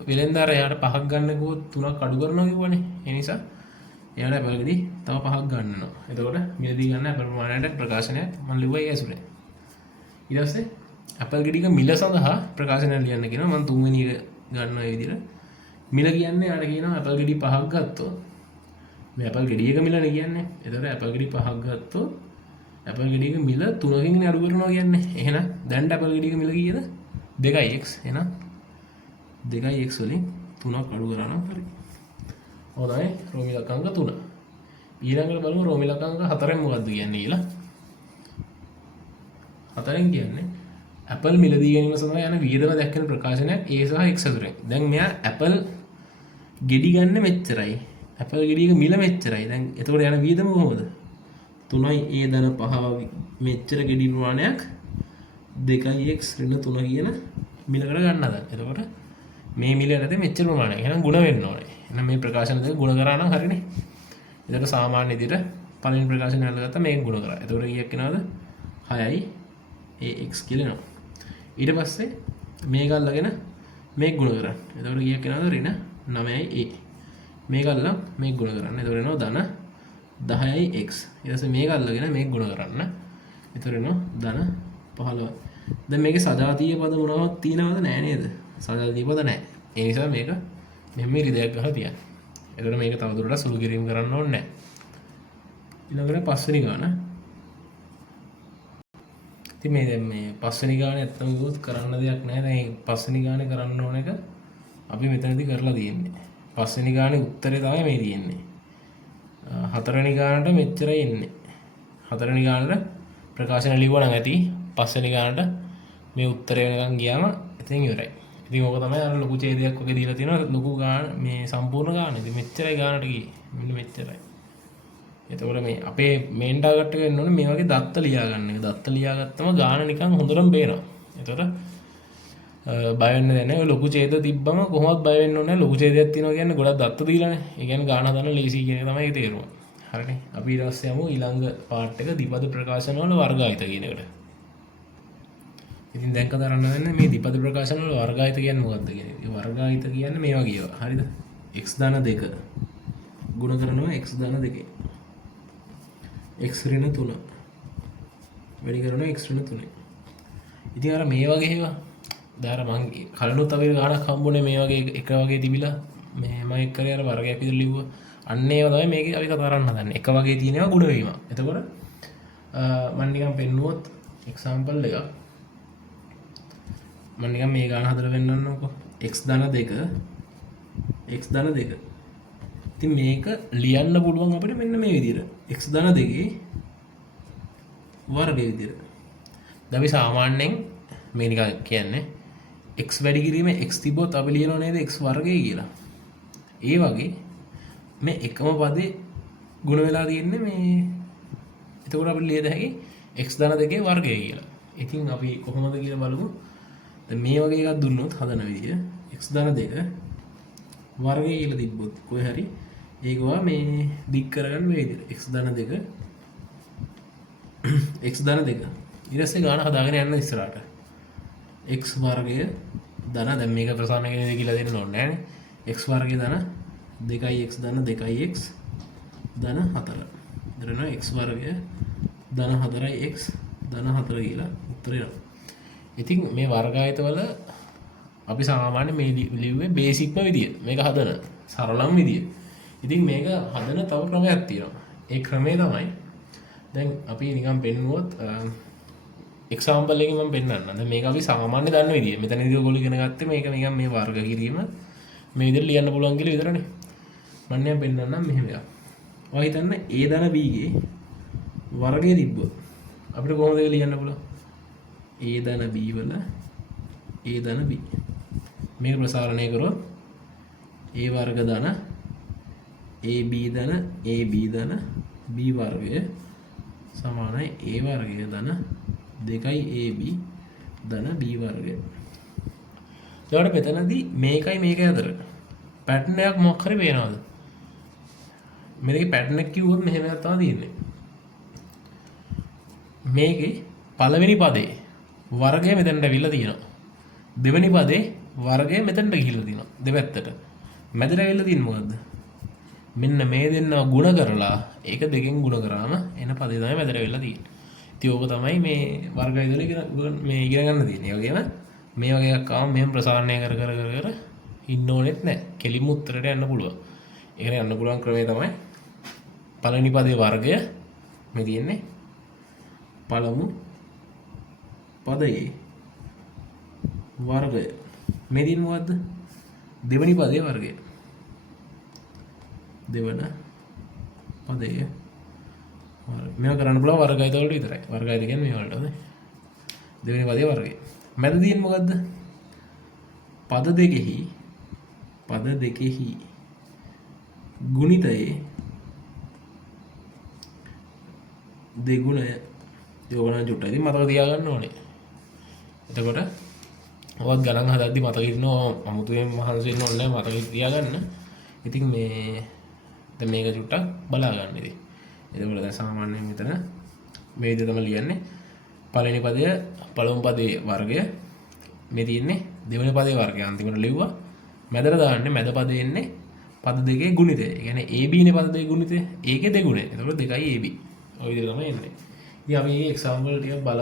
වෙලෙන්දාර එයාට 5ක් ගන්න කිව්වොත් 3ක් අඩු කරනවා කිව්වනේ. ඒ නිසා එයාට ඇපල් ගෙඩි තව 5ක් ගන්නවා. එතකොට මිලදී ගන්න ඇපල් ප්‍රමාණයට ප්‍රකාශනයක් මම ලිව්වා ඒ ඇතුළේ. ඊට පස්සේ ඇපල් ගෙඩික මිල සඳහා ප්‍රකාශනයක් ලියන්න කියනවා. මම තුන්වෙනි එක ගන්නවා ඒ විදිහට. මිල කියන්නේ යාට කියනවා ඇපල් ගෙඩි 5ක් ගත්තොත් මේ ඇපල් ගෙඩියක මිලනේ කියන්නේ. එතකොට ඇපල් ගෙඩි 5ක් ගත්තොත් ඇපල් ගෙඩියක මිල 3කින් අඩු කරනවා කියන්නේ. එහෙනම් දැන් ඇපල් ගෙඩියක මිල කීයද? 2x. එහෙනම් 2x වලින් 3ක් අඩු කරනවා. හරි. හොඳයි. රෝම ඉලක්කාංක 3. ඊළඟට බලමු රෝම ඉලක්කාංක 4න් මොකද්ද කියන්නේ කියලා. 4න් කියන්නේ ඇපල් මිලදී ගැනීම සඳහා යන වියදම දැක්වෙන ප්‍රකාශනයක් A සහ X අතුරෙන්. දැන් මෙයා ඇපල් ගෙඩි ගන්න මෙච්චරයි. ඇපල් ගෙඩියක මිල මෙච්චරයි. දැන් එතකොට යන වියදම කොහොමද? 3යි A ධන 5 මෙච්චර ගෙඩි ප්‍රමාණයක් 2x ඍණ 3 කියන මිලකට ගන්න හදන්න. එතකොට මේ මිල නැතේ මෙච්චර ප්‍රමාණයක්. එහෙනම් ಗುಣ වෙන්න ඕනේ. එහෙනම් මේ ප්‍රකාශන දෙක ಗುಣ කරා නම් හරිනේ. එතකොට සාමාන්‍ය විදිහට පළවෙනි ප්‍රකාශනය අල්ලගත්තා මේක ಗುಣ කරා. එතකොට කීයක් එනවද? 6යි ax කියලා එනවා. ඊට පස්සේ මේක අල්ලගෙන මේක ගුණ කරන්න. එතකොට කීයක් එනවද? ඍණ 9යි a. මේක අල්ලලා මේක ගුණ කරන්න. එතකොට එනවා ධන 10යි x. ඊට පස්සේ මේක අල්ලගෙන මේක ගුණ කරන්න. එතකොට එනවා ධන 15. දැන් මේකේ සජාතීය පද මොනවද තියෙනවද? නැහැ නේද? සජාතීය පද නැහැ. ඒ නිසා මේක මෙහෙම ඉරිදයක් ගහලා තියන්න. එතකොට මේක තවදුරටත් සුළු කිරීම කරන්න ඕනේ නැහැ. ඊළඟට පස්වෙනි ගාන. ඉතින් මේ දැන් මේ පස්වෙනි ගානේ ඇත්තම කිව්වොත් කරන්න දෙයක් නැහැ. දැන් මේ පස්වෙනි ගානේ කරන්න ඕන එක අපි මෙතනදී කරලා තියෙන්නේ. පස්වෙනි ගානේ උත්තරේ තමයි මේ තියෙන්නේ. හතරවෙනි ගානට මෙච්චරයි එන්නේ. හතරවෙනි ගානට ප්‍රකාශන ලිව්වා නම් ඇති. පස්වෙනි ගානට මේ උත්තරේ වෙනකන් ගියාම ඉතින් ඉවරයි. ඉතින් ඕක තමයි අර ලොකු ඡේදයක් වගේ දීලා තියෙනවා. ලොකු ගාන මේ සම්පූර්ණ ගාන. ඉතින් මෙච්චරයි ගානට ගියේ. මෙන්න මෙච්චරයි. එතකොට මේ අපේ මේන් ටාගට් එක වෙන්න ඕනේ මේ වගේ දත්ත ලියා ගන්න එක. දත්ත ලියාගත්තම ගාන නිකන් හොඳටම පේනවා. එතකොට බය වෙන්න දෙන්නේ නැහැ. ඔය ලොකු ඡේද තිබ්බම කොහොමවත් බය වෙන්න ඕනේ නැහැ. ලොකු ඡේදයක් තියෙනවා කියන්නේ ගොඩක් දත්ත දීලානේ. ඒ කියන්නේ ගාන හදන්න ලේසි කියන එක තමයි තේරුම. හරිනේ. අපි ඊට පස්සේ යමු ඊළඟ පාර්ට් එක දීපද ප්‍රකාශන වල වර්ගායත කියන එකට. ඉතින් දැන් කතා කරන්න වෙන්නේ මේ දීපද ප්‍රකාශන වල වර්ගායත කියන්නේ මොකක්ද කියන එක. වර්ගායත කියන්නේ මේ වගේ ඒවා. හරිද? x ධන 2 ගුණ කරනවා x ධන 2. x ඍණ 3 වැඩි කරනවා x ඍණ 3. ඉතින් අර මේ වගේ ඒවා දාර මං කලනුත් අපි ගානක් හම්බුනේ මේ වගේ එක වගේ තිබිලා මේ මම එක් කරේ අර වර්ගයක් විතර ලිව්වා. අන්න ඒවා තමයි මේකේ අපි කතා කරන්න හදන්නේ. එක වගේ තියෙන ඒවා ගුණ වීම. එතකොට මම නිකන් පෙන්නුවොත් එක්සැම්පල් එකක්. මම නිකන් මේ ගාන හදලා පෙන්නන්නම්කෝ. x ධන 2 x ධන 2. ඉතින් මේක ලියන්න පුළුවන් අපිට මෙන්න මේ විදිහට. x ධන 2 වර්ගය විදිහට. දැන් අපි සාමාන්‍යයෙන් මේ නිකන් කියන්නේ x වැඩි කිරීම x තිබ්බොත් අපි ලියනවා නේද x වර්ගය කියලා. ඒ වගේ මේ එකම පදේ ගුණ වෙලා තියෙන්නේ මේ එතකොට අපිට ලියද හැකි x ධන 2 වර්ගය කියලා. ඉතින් අපි කොහොමද කියලා බලමු. දැන් මේ වගේ එකක් දුන්නොත් හදන විදිය x ධන 2 වර්ගය කියලා තිබ්බොත් කොහේ හරි ඒකවා මේ දික් කරගන්න මේ විදියට x ධන 2 x ධන 2 ඊට පස්සේ ගාන හදාගෙන යන්න ඉස්සරහට x වර්ගය ධන දැන් මේක ප්‍රසාරණය කියන දේ කියලා දෙන්න ඕනේ නෑනේ x වර්ගය ධන 2x ධන 2x ධන 4 දරන x වර්ගය ධන 4x ධන 4 කියලා උත්තරේ එනවා. ඉතින් මේ වර්ගායත වල අපි සාමාන්‍ය මේ ලිව්වේ බේසික්ම විදිය. මේක හදන සරලම විදිය. ඉතින් මේක හදන තව ක්‍රමයක් තියෙනවා. ඒ ක්‍රමය තමයි දැන් අපි නිකන් පෙන්නුවොත් එක්සැම්පල් එකකින් මම පෙන්නන්නම්. දැන් මේක අපි සාමාන්‍ය දන්න විදිය. මෙතනදී ඔයගොල්ලෝ ඉගෙන ගත්තේ මේක නිකන් මේ වර්ග කිරීම මේ විදිහට ලියන්න පුළුවන් කියලා විතරනේ. මම නිකන් පෙන්නන්නම් මෙහෙම එකක්. ඔය හිතන්න a ධන b ගේ වර්ගය තිබ්බොත් අපිට කොහොමද ඒක ලියන්න පුළුවන්? a ධන b වල a ධන b මේක ප්‍රසාරණය කරොත් a වර්ග ධන ab ධන ab ධන b වර්ගය සමානයි a වර්ගය ධන 2ab ධන b වර්ගය. ඊට මෙතනදී මේකයි මේකයි අතර පැටර්න් එකක් මොකක් හරි පේනවද? මේකේ පැටර්න් එක කිව්වොත් මෙහෙම එකක් තමයි තියෙන්නේ. මේකේ පළවෙනි පදේ වර්ගය මෙතනට ඇවිල්ලා තියෙනවා. දෙවෙනි පදේ වර්ගය මෙතනට ගිහිල්ලා තියෙනවා. දෙපැත්තට. මැදට ඇවිල්ලා තියෙන්නේ මොකද්ද? මෙන්න මේ දෙන්නව ಗುಣ කරලා ඒක දෙකෙන් ಗುಣ කරාම එන පදේ තමයි මැදට ඇවිල්ලා තියෙන්නේ. ඉතින් ඕක තමයි මේ වර්ගය ඉදලා මේ ඉගෙන ගන්න තියෙන්නේ. ඒ වගේම මේ වගේ එකක් ආවම මෙහෙම ප්‍රසාරණය කර ඉන්න ඕනෙත් නැහැ. කෙලින්ම උත්තරයට යන්න පුළුවන්. ඒකට යන්න පුළුවන් ක්‍රමය තමයි පළවෙනි පදේ වර්ගය මේ තියෙන්නේ. පළමු පදයේ වර්ගය මේ තියෙන්නේ මොකද්ද? දෙවෙනි පදයේ වර්ගය. දෙවන පදයේ මේවා කරන්න පුළුවන් වර්ගයත වලට විතරයි. වර්ගයත කියන්නේ මේ වලට නේ. දෙවෙනි පදයේ වර්ගය. මැද තියෙන්නේ මොකද්ද? පද දෙකෙහි ගුණිතයේ දෙගුණය යෝගණන් චුට්ටක් ඉතින් මතක තියාගන්න ඕනේ. එතකොට ඔවත් ගණන් හදද්දි මතක ඉන්නවා අමුතුවෙන් මහන්සි වෙන්න ඕනේ නැහැ මතක තියාගන්න. ඉතින් මේ දැන් මේක චුට්ටක් බලා ගන්න ඉතින්. එතකොට දැන් සාමාන්‍යයෙන් මෙතන මේ විදිහට තමයි ලියන්නේ. පළවෙනි පදය පළමු පදේ වර්ගය මේ තියෙන්නේ දෙවෙනි පදේ වර්ගය අන්තිමට ලිව්වා. මැදට දාන්නේ මැද පදේ එන්නේ පද දෙකේ ගුණිතය. ඒ කියන්නේ AB නේ පද දෙකේ ගුණිතය. ඒකේ දෙගුණය. එතකොට 2යි AB. ඔය විදිහට තමයි එන්නේ. ඉතින් අපි මේ එක්සැම්පල් ටික බල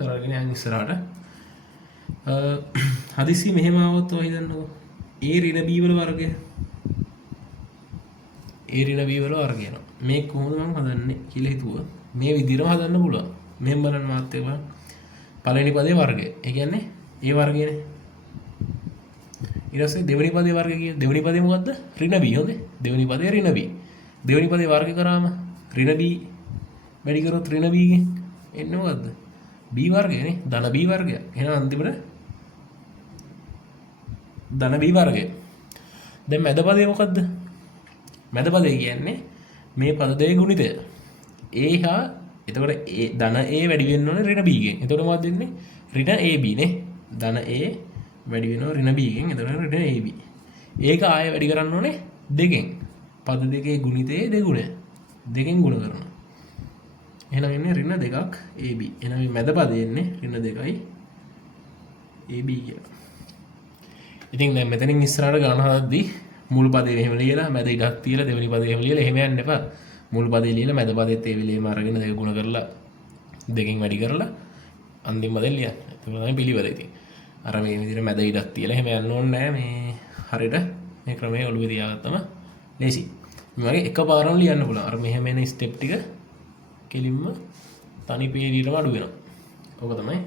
කරගෙන යන් ඉස්සරහට හදිස්සි මෙහෙම આવොත් ඔය හිතන්නකෝ. A ඍණ B වල වර්ගය. A ඍණ B වල වර්ගය යනවා. මේ කොහොමද මම හදන්නේ කියලා හිතුවා. මේ විදිහටම හදන්න පුළුවන්. මෙහෙම බලන්න මාත් එක බලන්න. පළවෙනි පදේ වර්ගය. ඒ කියන්නේ A වර්ගයනේ. ඊට පස්සේ දෙවෙනි පදේ වර්ගය කිය දෙවෙනි පදේ මොකද්ද ඍණ b හොඳේ දෙවෙනි පදේ ඍණ b දෙවෙනි පදේ වර්ග කරාම ඍණ b වැඩි කරොත් ඍණ b ගෙන් එන්නේ මොකද්ද b වර්ගයනේ ධන b වර්ගය එහෙනම් අන්තිමට ධන b වර්ගය දැන් මැද පදේ මොකද්ද මැද පදේ කියන්නේ මේ පද දෙකේ ගුණිතය a හා එතකොට a ධන a වැඩි වෙන්න ඕනේ ඍණ b ගෙන් එතකොට මොකක්ද වෙන්නේ ඍණ ab නේ ධන a වැඩි වෙනවා ඍණ b ගෙන් එතකොට ඍණ ab ඒක ආයෙ වැඩි කරන්න ඕනේ දෙකෙන් පද දෙකේ ගුණිතයේ දෙගුණය දෙකෙන් ගුණ කරනවා එහෙනම් එන්නේ ඍණ 2ක් ab එහෙනම් මේ මැද පදේ එන්නේ ඍණ 2යි ab කියලා ඉතින් දැන් මෙතනින් ඉස්සරහට ගණන හදද්දී මුල් පදේ එහෙම ලියලා මැද ඉඩක් තියලා දෙවෙනි පදේ එහෙම ලියලා එහෙම යන්න එපා මුල් පදේ ලියලා මැද පදේත් ඒ වෙලේම අරගෙන දෙක ගුණ කරලා දෙකෙන් වැඩි කරලා අන්තිම පදේ ලියන්න ඒක තමයි පිළිවෙල ඉතින් අර මේ විදිහට මැද ඉඩක් තියලා එහෙම යන්න ඕනේ නැහැ මේ හරියට මේ ක්‍රමයේ ඔළුවේ තියාගත්තම ලේසි මේ වගේ එකපාරම ලියන්න පුළුවන් අර මෙහෙම එන ස්ටෙප් ටික කෙලින්ම තනි පේලියටම අඩු වෙනවා ඕක තමයි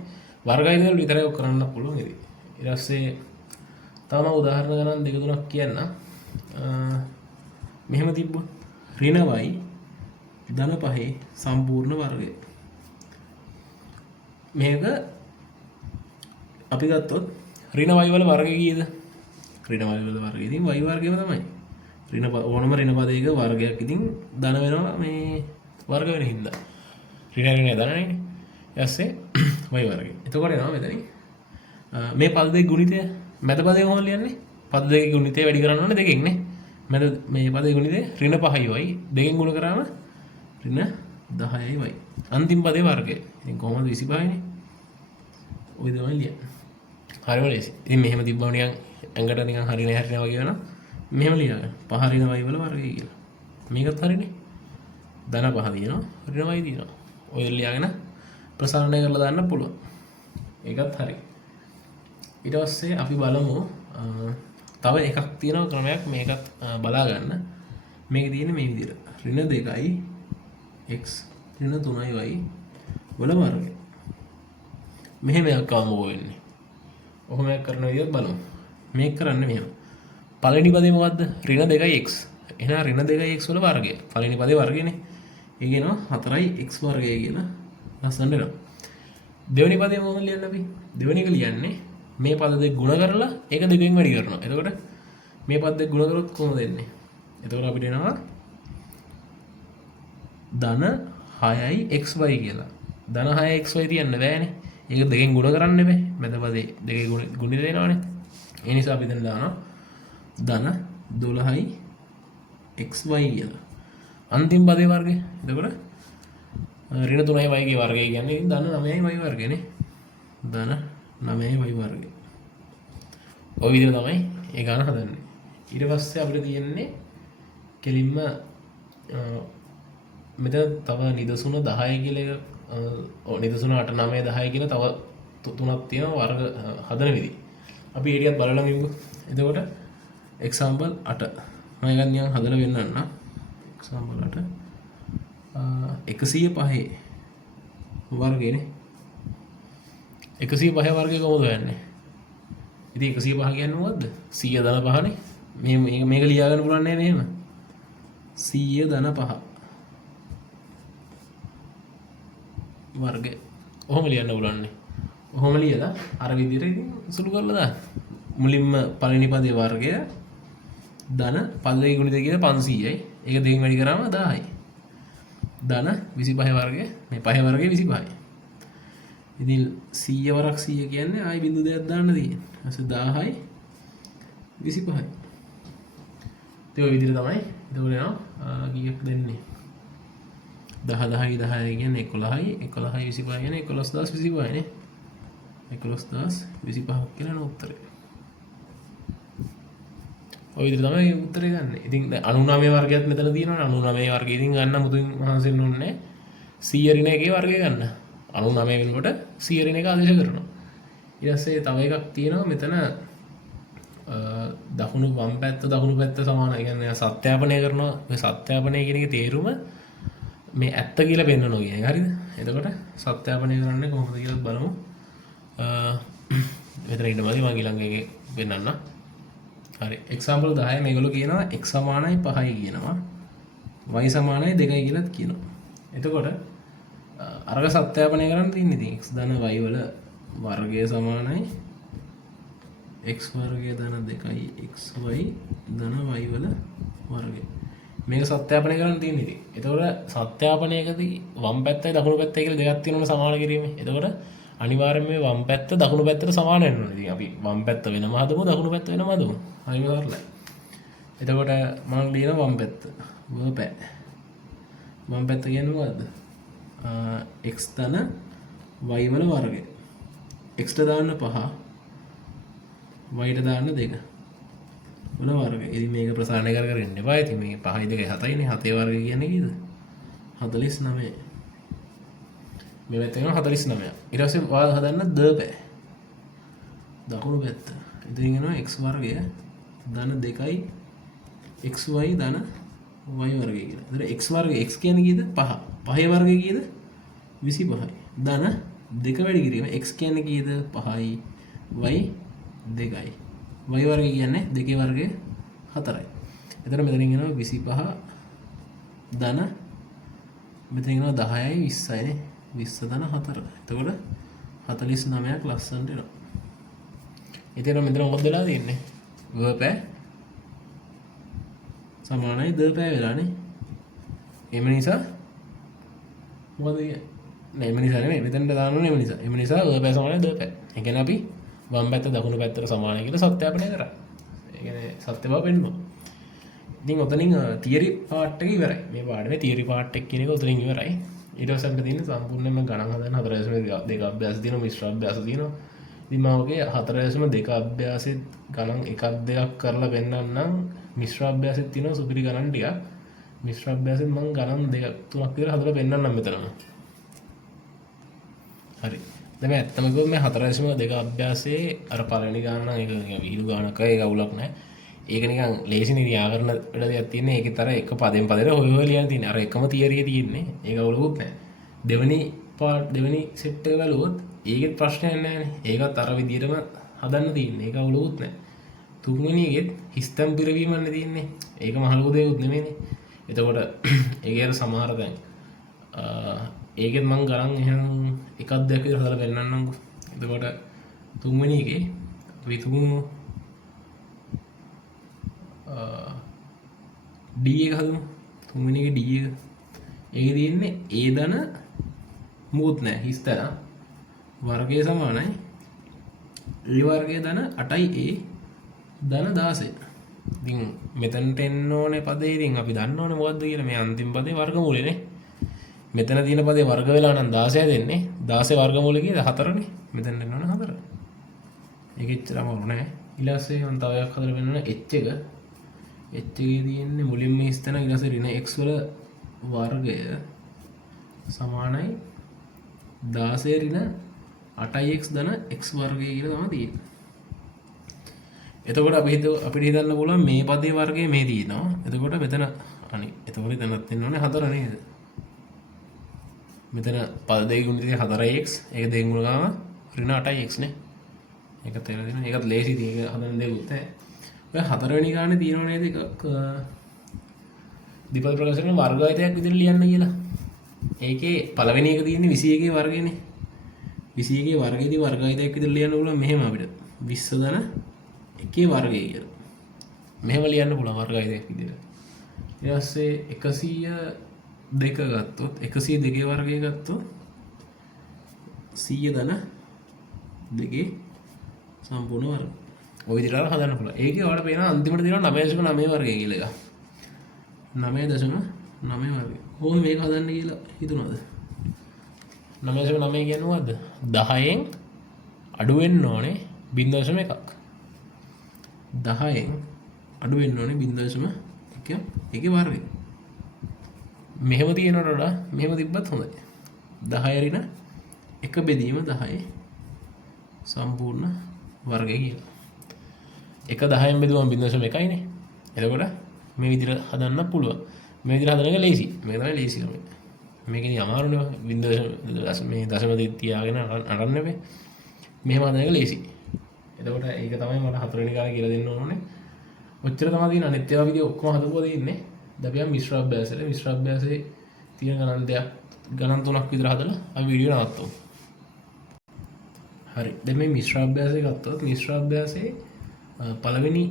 වර්ගය දෙවල විතරයි ඔක් කරන්න පුළුවන් ඉතින් ඊට පස්සේ තව උදාහරණ ගණන් දෙක තුනක් කියන්න මෙහෙම තිබ්බොත් ඍණ y ධන 5 සම්පූර්ණ වර්ගය මේක අපි ගත්තොත් ඍණ y වල වර්ගය කීයද ඍණ y වල වර්ගය ඉතින් y වර්ගයම තමයි ඍණ ඕනම ඍණ පදයක වර්ගයක් ඉතින් ධන වෙනවා මේ වර්ග වෙන හින්දා ඍණ ධනනේ ඊපස්සේ y වර්ගය එතකොට එනවා මෙතනින් මේ පද දෙක ගුණිතය මැද පදේ කොහොමද ලියන්නේ පද දෙකේ ගුණිතය වැඩි කරන්න ඕනේ දෙකෙන් නේ මැද මේ පදේ ගුණිතය ඍණ 5යි y දෙකෙන් ගුණ කරාම ඍණ 10යි y අන්තිම පදේ වර්ගය ඉතින් කොහොමද 25 නේ ඔය තමයි ලියන්නේ හරිම ලේසි ඉතින් මෙහෙම තිබ්බම නිකන් ඇඟට නිකන් හරිනේ වගේ වෙනවා මෙහෙම ලියන්න 5 ඍණ y වල වර්ගය කියලා මේකත් හරිනේ ධන 5 දිනනවා ඍණ y දිනනවා ඔය ලියාගෙන ප්‍රසාරණය කරලා දාන්න පුළුවන් ඒකත් හරි ඊට පස්සේ අපි බලමු තව එකක් තියෙනවා ක්‍රමයක් මේකත් බලා ගන්න මේක තියෙන්නේ මේ විදිහට ඍණ 2යි x ඍණ 3යි y වල වර්ගය මෙහෙම එකක් ආවම වෙන්නේ ඔහොම එකක් කරන විදිහත් බලමු මේක කරන්නේ මෙහෙම පළවෙනි පදේ මොකද්ද ඍණ 2යි x එහෙනම් ඍණ 2යි x වල වර්ගය පළවෙනි පදේ වර්ගයනේ ඒක එනවා 4යි x වර්ගය කියලා ලස්සනට එනවා දෙවෙනි පදේ මොකද ලියන්නේ අපි දෙවෙනි එක ලියන්නේ මේ පද දෙක ගුණ කරලා ඒක දෙකෙන් වැඩි කරනවා. එතකොට මේ පද දෙක ගුණ කරොත් කොහොමද එන්නේ? එතකොට අපිට එනවා ධන 6යි xy කියලා. ධන 6යි xy තියන්න බෑනේ. ඒක දෙකෙන් ගුණ කරන්න බෑ. මැද පදේ දෙකේ ගුණිත දෙනවනේ. ඒ නිසා අපි දැන් දානවා ධන 12යි xy කියලා. අන්තිම පදේ වර්ගය. එතකොට ඍණ 3යි y ගේ වර්ගය කියන්නේ ධන 9යි y වර්ගයනේ. ධන 9යි y වර්ගය. ඔය විදිහට තමයි ඒ ගාන හදන්නේ. ඊට පස්සේ අපිට තියෙන්නේ කෙලින්ම මෙතන තව නිදසුන 10 කියලා එක නිදසුන 8 9 10 කියලා තව තුනක් තියෙනවා වර්ග හදන විදි. අපි ඒ ටිකත් බලලා ඉමු. එතකොට example 8 මම ගන්න නිකන් හදලා වෙන්නන්න. example 8 105 වර්ගයනේ 105 වර්ගය කොහොමද හොයන්නේ? ඉතින් 105 කියන්නේ මොකද්ද? 100 ධන 5නේ. මේක ලියා ගන්න පුළුවන් නෑ මෙහෙම. 100 ධන 5 වර්ගය. ඔහොම ලියන්න පුළුවන් නේ. ඔහොම ලියලා අර විදිහට ඉතින් සුළු කරලා දාන්න. මුලින්ම පළවෙනි පදේ වර්ගය ධන පදේ ගුණිතය කියලා 500යි. ඒක දෙකෙන් වැඩි කරාම 10යි. ධන 25 වර්ගය මේ 5 වර්ගය 25යි. ඉතින් 100 වරක් 100 කියන්නේ ආයි බිංදු දෙකක් දාන්න තියෙන්නේ. ඊට 1000යි 25යි. ඒ විදිහට තමයි එතකොට යනවා කීයක් දෙන්නේ? 10 10යි 10යි කියන්නේ 11යි 11යි 25 කියන්නේ 11025 නේ. 11025 කියලා නේ උත්තරේ. ඔය විදිහට තමයි උත්තරේ ගන්න. ඉතින් 99 වර්ගයත් මෙතන තියෙනවනේ 99 වර්ගය ඉතින් ගන්න මුතුන් මහන්සියෙන් ඕනේ 100 ඍණ එකේ වර්ගය ගන්න. 99 වෙනකොට 100 ඍණ එක ආදේශ කරනවා. ඊට පස්සේ තව එකක් තියෙනවා මෙතන දකුණු වම් පැත්ත දකුණු පැත්ත සමාන. ඒ කියන්නේ සත්‍යාපනය කරනවා. මේ සත්‍යාපනය කියන එකේ තේරුම මේ ඇත්ත කියලා පෙන්වනවා කියන එක. හරිද? එතකොට සත්‍යාපනය කරන්නේ කොහොමද කියලා බලමු. මෙතන ඉන්න මදි මම ඊළඟ එකේ පෙන්නන්නම්. හරි එක්සාම්පල් 10 මේගොල්ලෝ කියනවා x සමානයි 5යි කියනවා y සමානයි 2යි කියලාත් කියනවා. එතකොට අරක සත්‍යාපනය කරන්න තියෙන්නේ ඉතින් x ධන y වල වර්ගය සමානයි x වර්ගය ධන 2යි xy ධන y වල වර්ගය. මේක සත්‍යාපනය කරන්න තියෙන්නේ ඉතින්. එතකොට සත්‍යාපනයකදී වම් පැත්තයි දකුණු පැත්තයි කියලා දෙකක් තියෙනවනේ සමාන කිරීමේ. එතකොට අනිවාර්යයෙන්ම මේ වම් පැත්ත දකුණු පැත්තට සමාන වෙන්න ඕනේ. ඉතින් අපි වම් පැත්ත වෙනම හදමු දකුණු පැත්ත වෙනම හදමු. හරිම කරලා. එතකොට මම ලියනවා වම් පැත්ත. වපෑ. වම් පැත්ත කියන්නේ මොකද්ද? x ධන y වල වර්ගය. x ට දාන්න 5 y ට දාන්න 2 වල වර්ගය. ඉතින් මේක ප්‍රසාරණය කර ඉන්න එපා. ඉතින් මේ 5යි 2යි 7යි නේ 7 වර්ගය කියන්නේ කීයද? 49. මේ පැත්ත වෙනවා 49. ඊට පස්සේ වාල් හදන්න ද පෑ. දකුණු පැත්ත. ඉතින් එනවා x වර්ගය ධන 2යි xy ධන y වර්ගය කියලා. එතන x වර්ගය x කියන්නේ කීයද? 5. 5 වර්ගය කීයද? 25යි. ධන 2 වැඩි කිරීම x කියන්නේ කීයද? 5යි. y 2යි. y වර්ගය කියන්නේ 2 වර්ගය 4යි. එතන මෙතනින් එනවා 25 ධන මෙතනින් එනවා 10යි 20යි නේ. 20 ධන 4. එතකොට 49ක් ලස්සනට එනවා. ඉතින් මෙතන මොකද වෙලා තියෙන්නේ? v පෑ සමානයි ද පෑ වෙලානේ. එම නිසා මොකද කියන්නේ? නෑ එම නිසා නෙමෙයි මෙතනට දාන්න ඕනේ එම නිසා. එම නිසා v පෑ සමානයි ද පෑ. ඒ කියන්නේ අපි වම් පැත්ත දකුණු පැත්තට සමානයි කියලා සත්‍යාපනය කරා. ඒ කියන්නේ සත්‍ය බව පෙන්වනවා. ඉතින් ඔතනින් තියරි පාර්ට් එක ඉවරයි. මේ පාඩමේ තියරි පාර්ට් එක කියන එක ඔතනින් ඉවරයි. ඊට පස්සේ අපිට තියෙන්නේ සම්පූර්ණයෙන්ම ගණන් හදන්න 4.2 අභ්‍යාස තියෙනවා, මිශ්‍ර අභ්‍යාස තියෙනවා. ඉතින් මම ඔගේ 4.2 අභ්‍යාසෙත් ගණන් එකක් දෙකක් කරලා පෙන්නන්නම්. මිශ්‍ර අභ්‍යාසෙත් තියෙනවා සුපිරි ගණන් ටිකක්. මිශ්‍ර අභ්‍යාසෙත් මම ගණන් දෙකක් තුනක් විතර හදලා පෙන්නන්නම් මෙතනම. හරි. දැන් ඇත්තම කිව්වොත් මේ 4.2 අභ්‍යාසයේ අර පළවෙනි ගාන නම් ඒක නිකන් විහිළු ගානක් අය ඒක අවුලක් නැහැ. ඒක නිකන් ලේසිනේ ව්‍යාකරණ වල දෙයක් තියෙන්නේ. ඒකේ තර එක පදෙන් පදෙට හොය හොය ලියන්න තියෙන්නේ. අර එකම තියරිය තියෙන්නේ. ඒක අවුලකුත් නැහැ. දෙවෙනි පාර්ට් දෙවෙනි සෙට් එක බලුවොත් ඒකෙත් ප්‍රශ්නයක් නැහැ නේ. ඒකත් අර විදිහටම හදන්න තියෙන්නේ. ඒක අවුලකුත් නැහැ. තුන්වෙනි එකෙත් හිස්තම් පිරවීමන්නේ තියෙන්නේ. ඒක මහ ලොකු දෙයක් නෙමෙයිනේ. එතකොට ඒකේ අර සමහර දැන් ඒකෙත් මම ගණන් එහෙනම් එකක් දෙකක් විතර හදලා පෙන්නන්නම්කෝ. එතකොට තුන්වෙනි එකේ අපි තුමු D එක හදමු. තුන්වෙනි එකේ D එක. ඒකේ තියෙන්නේ A ධන මුකුත් නැහැ හිස්තන වර්ගය සමානයි A වර්ගය ධන 8යි A ධන 16. ඉතින් මෙතනට එන්න ඕනේ පදේ ඉතින් අපි දන්න ඕනේ මොකද්ද කියලා. මේ අන්තිම පදේ වර්ගමූලෙනේ. මෙතන තියෙන පදේ වර්ග වෙලා නම් 16 දෙන්නේ. 16 වර්ගමූලය කීයද? 4නේ. මෙතන එන්න ඕනේ 4. ඒක එච්චරම වුණ නැහැ. ඊට පස්සේ මම තව එකක් හදලා වෙන්න ඕනේ h එක. h එකේ තියෙන්නේ මුලින්ම හිස්තන ඊට පස්සේ ඍණ x වල වර්ගය සමානයි 16 ඍණ 8x ධන x වර්ගය කියලා තමයි තියෙන්නේ. එතකොට අපිට හිතන්න පුළුවන් මේ පදේ වර්ගය මේ තියෙනවා. එතකොට මෙතන අනේ එතකොට එතනත් වෙන්න ඕනේ 4 නේද? මෙතන පද දෙක ගුණිතය 4x ඒක දෙක ගුණ ගාම ඍණ 8x නේ. ඒක තේරෙලා තියෙනවා. ඒකත් ලේසි ඉතින් ඒක හදන්න දෙයක් නැහැ. ඔය හතරවෙනි ගානේ තියෙනව නේද එකක් දීපල ප්‍රකාශන වර්ගායතයක් විදිහට ලියන්න කියලා. ඒකේ පළවෙනි එක තියෙන්නේ 21 ගේ වර්ගයනේ. 21 ගේ වර්ගයේදී වර්ගායතයක් විදිහට ලියන්න පුළුවන් මෙහෙම අපිට 20 ධන 1 වර්ගය කියලා. මෙහෙම ලියන්න පුළුවන් වර්ගායතයක් විදිහට. ඊට පස්සේ 102 ගත්තොත් 102 වර්ගය ගත්තොත් 100 ධන 2 සම්පූර්ණ වර්ගය. ඔය විදිහට හදන්න පුළුවන්. ඒකේ ඔයාලට පේනවා අන්තිමට තියෙනවා 9.9 වර්ගය කියලා එකක්. 9.9 වර්ගය. කොහොමද මේක හදන්න කියලා හිතුණාද? 9.9 කියන්නේ මොකද්ද? 10න් අඩු වෙන්න ඕනේ 0.1ක්. 10න් අඩු වෙන්න ඕනේ 0.1 ඒකේ වර්ගය. මෙහෙම තියෙනවට වඩා මෙහෙම තිබ්බත් හොඳයි. 10 ඍණ 1 බෙදීම 10 සම්පූර්ණ වර්ගය කියලා. 1 10න් බෙදුවම 0.1යි නේ. එතකොට මේ විදිහට හදන්න පුළුවන්. මේ විදිහට හදන එක ලේසි. මේක තමයි ලේසි ක්‍රමය. මේක ඉතින් අමාරුනේ. මේ දශම දෙක තියාගෙන අරන් නෙමෙයි. මෙහෙම හදන එක ලේසි. එතකොට ඒක තමයි මට හතරවෙනි කාලේ කියලා දෙන්න ඕනේ. ඔච්චර තමයි තියෙන අනිත්‍යවා විදිය ඔක්කොම හදපුවා තියෙන්නේ. දැන් අපි මිශ්‍ර අභ්‍යාසයට මිශ්‍ර අභ්‍යාසයේ තියෙන ගණන් දෙයක් ගණන් 3ක් විතර හදලා අපි වීඩියෝ නවත්තමු. හරි. දැන් මේ මිශ්‍ර අභ්‍යාසය ගත්තොත් මිශ්‍ර අභ්‍යාසයේ පළවෙනි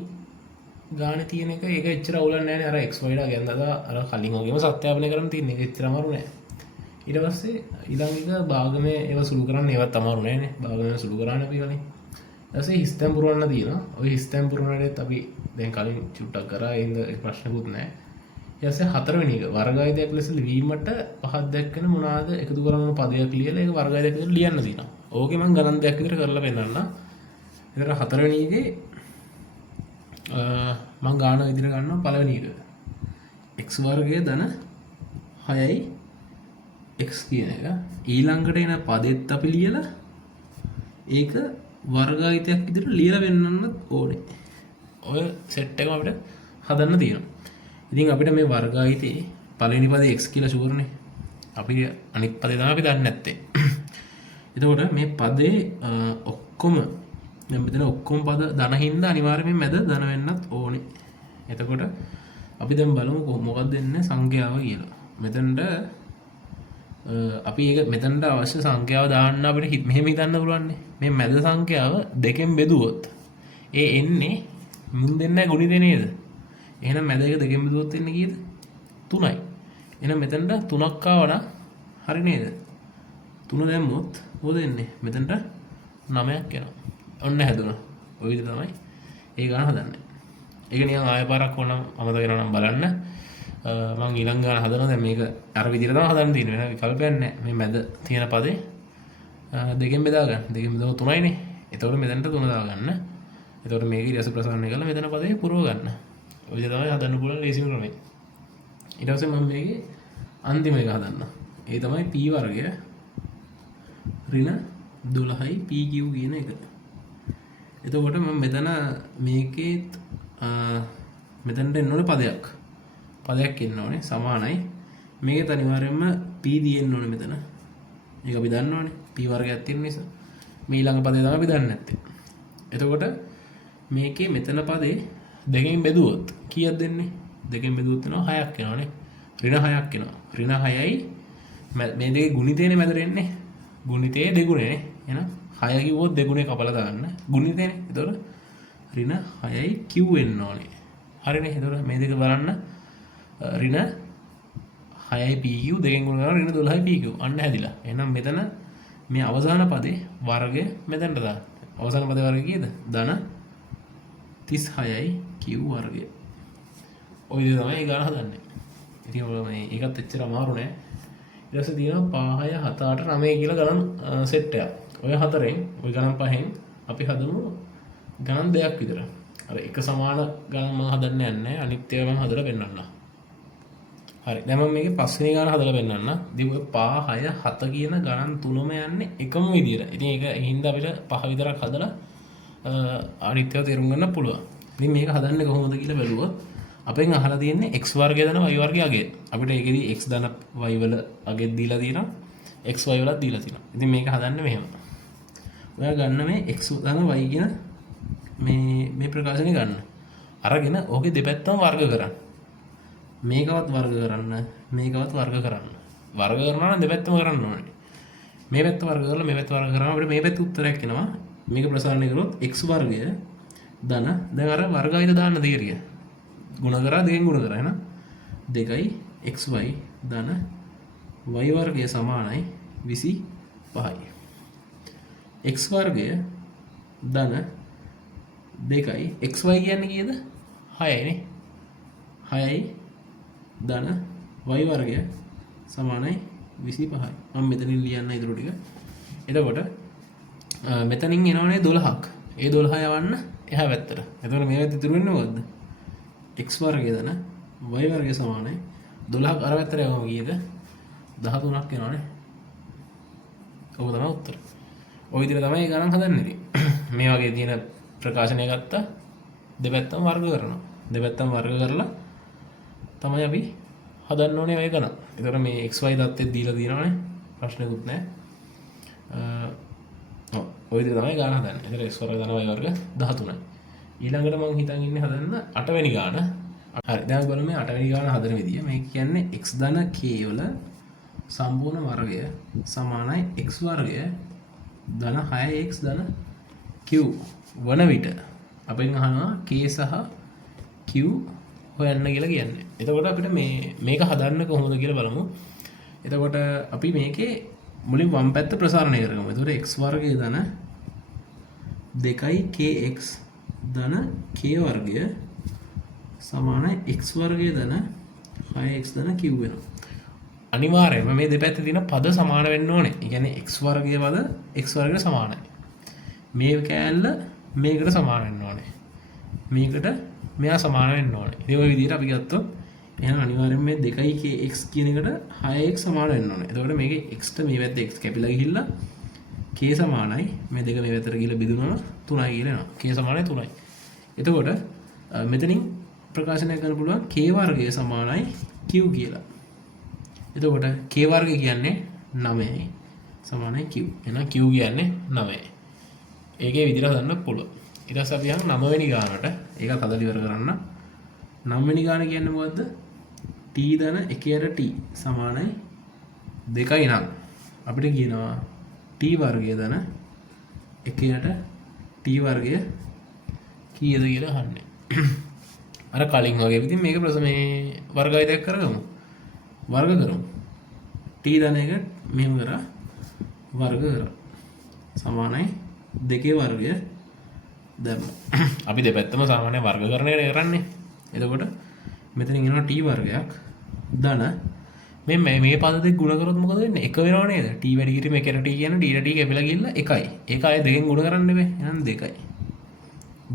ගානේ තියෙන එක ඒක එච්චර අවුලක් නැහැ නේ. අර x y ලා ගැන්දලා අර කලින් වගේම සත්‍යාපනය කරන්න තියෙන එක එච්චර අමාරු නෑ. ඊට පස්සේ ඊළඟ එක භාගමය ඒවා සුළු කරන්න ඒවත් අමාරු නෑ නේ. භාගමය සුළු කරන්න අපි කලින්. ඊට පස්සේ හිස්තැන් පුරවන්න තියෙනවා. ওই හිස්තැන් පුරවන්නේත් අපි දැන් කලින් චුට්ටක් කරා. ඒ හින්දා ප්‍රශ්නකුත් නෑ. ඊට පස්සේ හතරවෙනි එක වර්ගායතයක් ලෙස ලිවීමට පහක් දැක්කන මොනවාද එකතු කරන පදයක් ලියලා ඒක වර්ගායතයක් විදිහට ලියන්න තියෙනවා. ඕකේ මම ගණන් දෙයක් විතර කරලා පෙන්නන්න. ඒතර හතරවෙනි එකේ මං ගාන විදිහට ගන්නවා පළවෙනි එක. x වර්ගය ධන 6යි x කියන එක. ඊළඟට එන පදෙත් අපි ලියලා ඒක වර්ගායතයක් විදිහට ලියලා වෙන්නන්නත් ඕනේ. ඔය සෙට් එක අපිට හදන්න තියෙනවා. ඉතින් අපිට මේ වර්ගායතේ පළවෙනි පදේ x කියලා ෂුවර්නේ. අපි අනිත් පදේ තමයි අපි දන්නේ නැත්තේ. එතකොට මේ පදේ ඔක්කොම දැන් මෙතන ඔක්කොම පද ධන හින්දා අනිවාර්යයෙන්ම මැද ධන වෙන්නත් ඕනේ. එතකොට අපි දැන් බලමු මොකක්ද දෙන්නේ සංඛ්‍යාව කියලා. මෙතනට අපි ඒක මෙතනට අවශ්‍ය සංඛ්‍යාව දාන්න අපිට මෙහෙම හිතන්න පුළුවන් නේ. මේ මැද සංඛ්‍යාව දෙකෙන් බෙදුවොත් ඒ එන්නේ මුන් දෙන්නයි ගුණිතේ නේද? එහෙනම් මැද එක දෙකෙන් බෙදුවොත් එන්නේ කීයද? 3යි. එහෙනම් මෙතනට 3ක් ආවනම් හරි නේද? 3 දැම්මොත් මොකද එන්නේ? මෙතනට 9ක් එනවා. ඔන්න හැදුණා. ඔය විදිහ තමයි ඒ ගාන හදන්නේ. ඒක නිකන් ආය පාරක් ඕනම් අමතක වෙනවා නම් බලන්න. මම ඊළඟ ගාන හදනවා. දැන් මේක අර විදිහට තමයි හදන්න තියෙන්නේ. වෙන විකල්පයක් නැහැ. මේ මැද තියෙන පදේ දෙකෙන් බෙදා ගන්න. දෙකෙන් බෙදුවා 3යිනේ. එතකොට මෙතනට 3 දා ගන්න. එතකොට මේක ඊට පස්සේ ප්‍රසාරණය කරලා මෙතන පදේ පුරව ගන්න. ඔය විදිහ තමයි හදන්න පුළුවන් ලේසිම ක්‍රමය. ඊට පස්සේ මම මේකේ අන්තිම එක හදන්න. ඒ තමයි p වර්ගය ඍණ 12යි pq කියන එක. එතකොට මම මෙතන මේකේත් මෙතනට එන්න ඕනේ පදයක් එන්න ඕනේ සමානයි. මේකේ අනිවාර්යයෙන්ම p දියෙන්න ඕනේ මෙතන. මේක අපි දන්නවනේ p වර්ගයක් තියෙන නිසා. මේ ඊළඟ පදේ තමයි අපි දන්නේ නැත්තේ. එතකොට මේකේ මෙතන පදේ දෙකෙන් බෙදුවොත් කීයක් දෙන්නේ? දෙකෙන් බෙදුවොත් එනවා 6ක් එනවනේ. ඍණ 6ක් එනවා. ඍණ 6යි මේ දෙකේ ගුණිතේනේ මැදට එන්නේ. ගුණිතේ දෙගුණේනේ. එහෙනම් 6 කිව්වොත් දෙගුණේ කපලා දාන්න. ගුණිතේනේ. එතකොට ඍණ 6යි q වෙන්න ඕනේ. හරිනේ. එතකොට මේ දෙක බලන්න ඍණ 6යි pq දෙකෙන් ගුණ කරනවා ඍණ 12යි pq. අන්න හැදිලා. එහෙනම් මෙතන මේ අවසාන පදේ වර්ගය මෙතනට දාන්න. අවසාන පදේ වර්ගය කීයද? ධන 36යි q වර්ගය. ඔය විදිහ තමයි ගාන හදන්නේ. ඉතින් ඔය මේ ඒකත් එච්චර අමාරු නෑ. ඊට පස්සේ තියෙනවා 5 6 7 8 9 කියලා ගණන් සෙට් එකක්. ඔය හතරෙන් ඔය ගණන් පහෙන් අපි හදමු ගණන් දෙකක් විතර. අර එක සමාන ගණන් මම හදන්න යන්නේ අනිත් ඒවා මම හදලා පෙන්නන්නම්. හරි. දැන් මම මේකේ පස්වෙනි ගණන් හදලා පෙන්නන්නම්. ඉතින් ඔය 5 6 7 කියන ගණන් තුනම යන්නේ එකම විදියට. ඉතින් ඒක හින්දා අපිට 5 විතරක් හදලා අනිත් ඒවා තේරුම් ගන්න පුළුවන්. ඉතින් මේක හදන්නේ කොහොමද කියලා බැලුවොත් අපෙන් අහලා තියෙන්නේ x වර්ගය දන y වර්ගය අගය. අපිට ඒකෙදි x දන y වල අගෙත් දීලා තියෙනවා. x y වලත් දීලා තියෙනවා. ඉතින් මේක හදන්නේ මෙහෙම. ඔයා ගන්න මේ x දන y කියන මේ ප්‍රකාශනය ගන්න. අරගෙන ඕකේ දෙපැත්තම වර්ග කරන්න. මේකවත් වර්ග කරන්න, මේකවත් වර්ග කරන්න. වර්ග කරනවා නම් දෙපැත්තම කරන්න ඕනේ. මේ පැත්ත වර්ග කරලා මේ පැත්ත වර්ග කරාම අපිට මේ පැත්ත උත්තරයක් එනවා. මේක ප්‍රසාරණය කරොත් x වර්ගය ධන දැන් අර වර්ගයද දාන්න තීරිය. ගුණ කරා දෙකෙන් ගුණ කරා එහෙනම් 2යි xy ධන y වර්ගය සමානයි 25යි. x වර්ගය ධන 2යි xy කියන්නේ කීයද? 6යි නේ. 6යි ධන y වර්ගය සමානයි 25යි. මම මෙතනින් ලියන්න ඉතුරු ටික. එතකොට මෙතනින් එනවනේ 12ක්. ඒ 12 යවන්න එහා පැත්තට. එතකොට මේ පැත්ත ඉතුරු වෙන්නේ මොකද්ද? x වර්ගය දන y වර්ගය සමානයි 12ක් අර පැත්තට යවම කීයද? 13ක් එනවනේ. ඔක තමයි උත්තර. ඔය විදිහට තමයි ගණන් හදන්නේ ඉතින්. මේ වගේ තියෙන ප්‍රකාශනය ගත්තා දෙපැත්තම වර්ග කරනවා. දෙපැත්තම වර්ග කරලා තමයි අපි හදන්න ඕනේ ඔය ගණන්. ඒතර මේ xy දත්තෙත් දීලා තියෙනවනේ. ප්‍රශ්නකුත් නැහැ. ඔය විදිහට තමයි ගණන් හදන්නේ. ඒතර x වර්ග ධන y වර්ග 13යි. ඊළඟට මම හිතන් ඉන්නේ හදන්න 8 වෙනි ගාන. හරි දැන් බලමු මේ 8 වෙනි ගාන හදන විදිය. මේ කියන්නේ x ධන k වල සම්පූර්ණ වර්ගය සමානයි x වර්ගය ධන 6x ධන q වන විට අපෙන් අහනවා k සහ q හොයන්න කියලා කියන්නේ. එතකොට අපිට මේක හදන්න කොහොමද කියලා බලමු. එතකොට අපි මේකේ මුලින් වම් පැත්ත ප්‍රසාරණය කරගමු. එතකොට x වර්ගය ධන 2 kx ධන k වර්ගය සමානයි x වර්ගය ධන 6x ධන q වෙනවා. අනිවාර්යයෙන්ම මේ දෙපැත්තේ තියෙන පද සමාන වෙන්න ඕනේ. ඒ කියන්නේ x වර්ගය පද x වර්ගයට සමානයි. මේ කෑල්ල මේකට සමාන වෙන්න ඕනේ. මේකට මෙයා සමාන වෙන්න ඕනේ. ඉතින් ওই විදිහට අපි ගත්තොත් එහෙනම් අනිවාර්යයෙන්ම මේ 2kx කියන එකට 6x සමාන වෙන්න ඕනේ. එතකොට මේකේ x ට මේ පැත්තේ x කැපිලා ගිහිල්ලා k සමානයි මේ දෙක මේ පැත්තට ගිහිල්ලා බෙදුනම 3යි කියලා එනවා. k සමානයි 3යි. එතකොට මෙතනින් ප්‍රකාශනය කරන්න පුළුවන් k වර්ගය සමානයි q කියලා. එතකොට k වර්ගය කියන්නේ 9යි සමානයි q. එහෙනම් q කියන්නේ 9යි. ඒකේ විදිහට හදන්න පුළුවන්. ඊට පස්සේ අපි යන 9 වෙනි ගානට ඒකත් හදලා ඉවර කරන්න. 9 වෙනි ගාන කියන්නේ මොකද්ද? t ධන 1ට t සමානයි 2යි නම් අපිට කියනවා t වර්ගය ධන 1ට t වර්ගය කීයද කියලා අහන්නේ. අර කලින් වගේ ඉතින් මේක මේ වර්ගයයක් කරගමු. වර්ග කරමු. t ධන 1 මෙහෙම කරා වර්ග කරා සමානයි 2 වර්ගය දැම්මා. අපි දෙපැත්තම සාමාන්‍ය වර්ගකරණය කරන්නේ. එතකොට මෙතනින් එනවා t වර්ගයක් ධන මේ පද දෙක ගුණ කරොත් මොකද වෙන්නේ? 1 වෙනව නේද? t වැඩි කිරීම 1ට t කියන d ට t කැපිලා ගිහිල්ලා 1යි. ඒක ආයේ දෙකෙන් ගුණ කරන්න බෑ. එහෙනම් 2යි.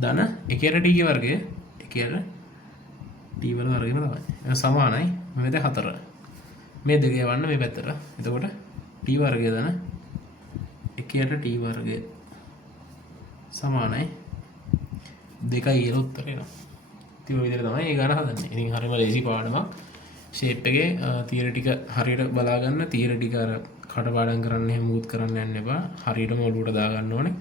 ධන 1ට t ගේ වර්ගය 1ට t වල වර්ගයම තමයි. එහෙනම් සමානයි මෙතන 4. මේ දෙක යවන්න මේ පැත්තට. එතකොට t වර්ගය ධන 1ට t වර්ගය සමානයි 2යි කියලා උත්තරේ එනවා. ඉතින් ඔය විදිහට තමයි ඒ ගාන හදන්නේ. ඉතින් හරියම ලේසි පාඩමක්. ෂේප් එකේ තියරි ටික හරියට බලා ගන්න. තියරි ටික අර කඩපාඩම් කරන්න එහෙම මුත් කරන්න යන්න එපා. හරියටම ඔලුවට දා ගන්න ඕනේ.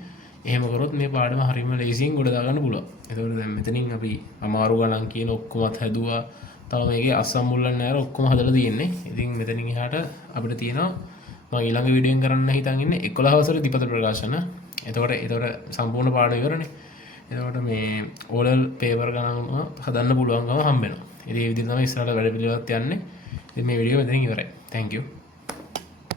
එහෙම කරොත් මේ පාඩම හරියම ලේසියෙන් ගොඩ දා ගන්න පුළුවන්. එතකොට දැන් මෙතනින් අපි අමාරු ගණන් කියන ඔක්කොමත් හැදුවා. තව මේකේ අසම්මුල්ලන් නැහැ ඔක්කොම හදලා තියෙන්නේ. ඉතින් මෙතනින් එහාට අපිට තියෙනවා මම ඊළඟ වීඩියෝෙන් කරන්න හිතන් ඉන්නේ 11 වසරේ දීපත ප්‍රකාශන. එතකොට සම්පූර්ණ පාඩම ඉවරනේ. එතකොට මේ ඕලල් පේපර් ගණන්ම හදන්න පුළුවන්කම හම්බ වෙනවා. ඉතින් මේ විදිහට තමයි ඉස්සරහට වැඩ පිළිවෙලත් යන්නේ. ඉතින් මේ වීඩියෝ මෙතනින් ඉවරයි. Thank you.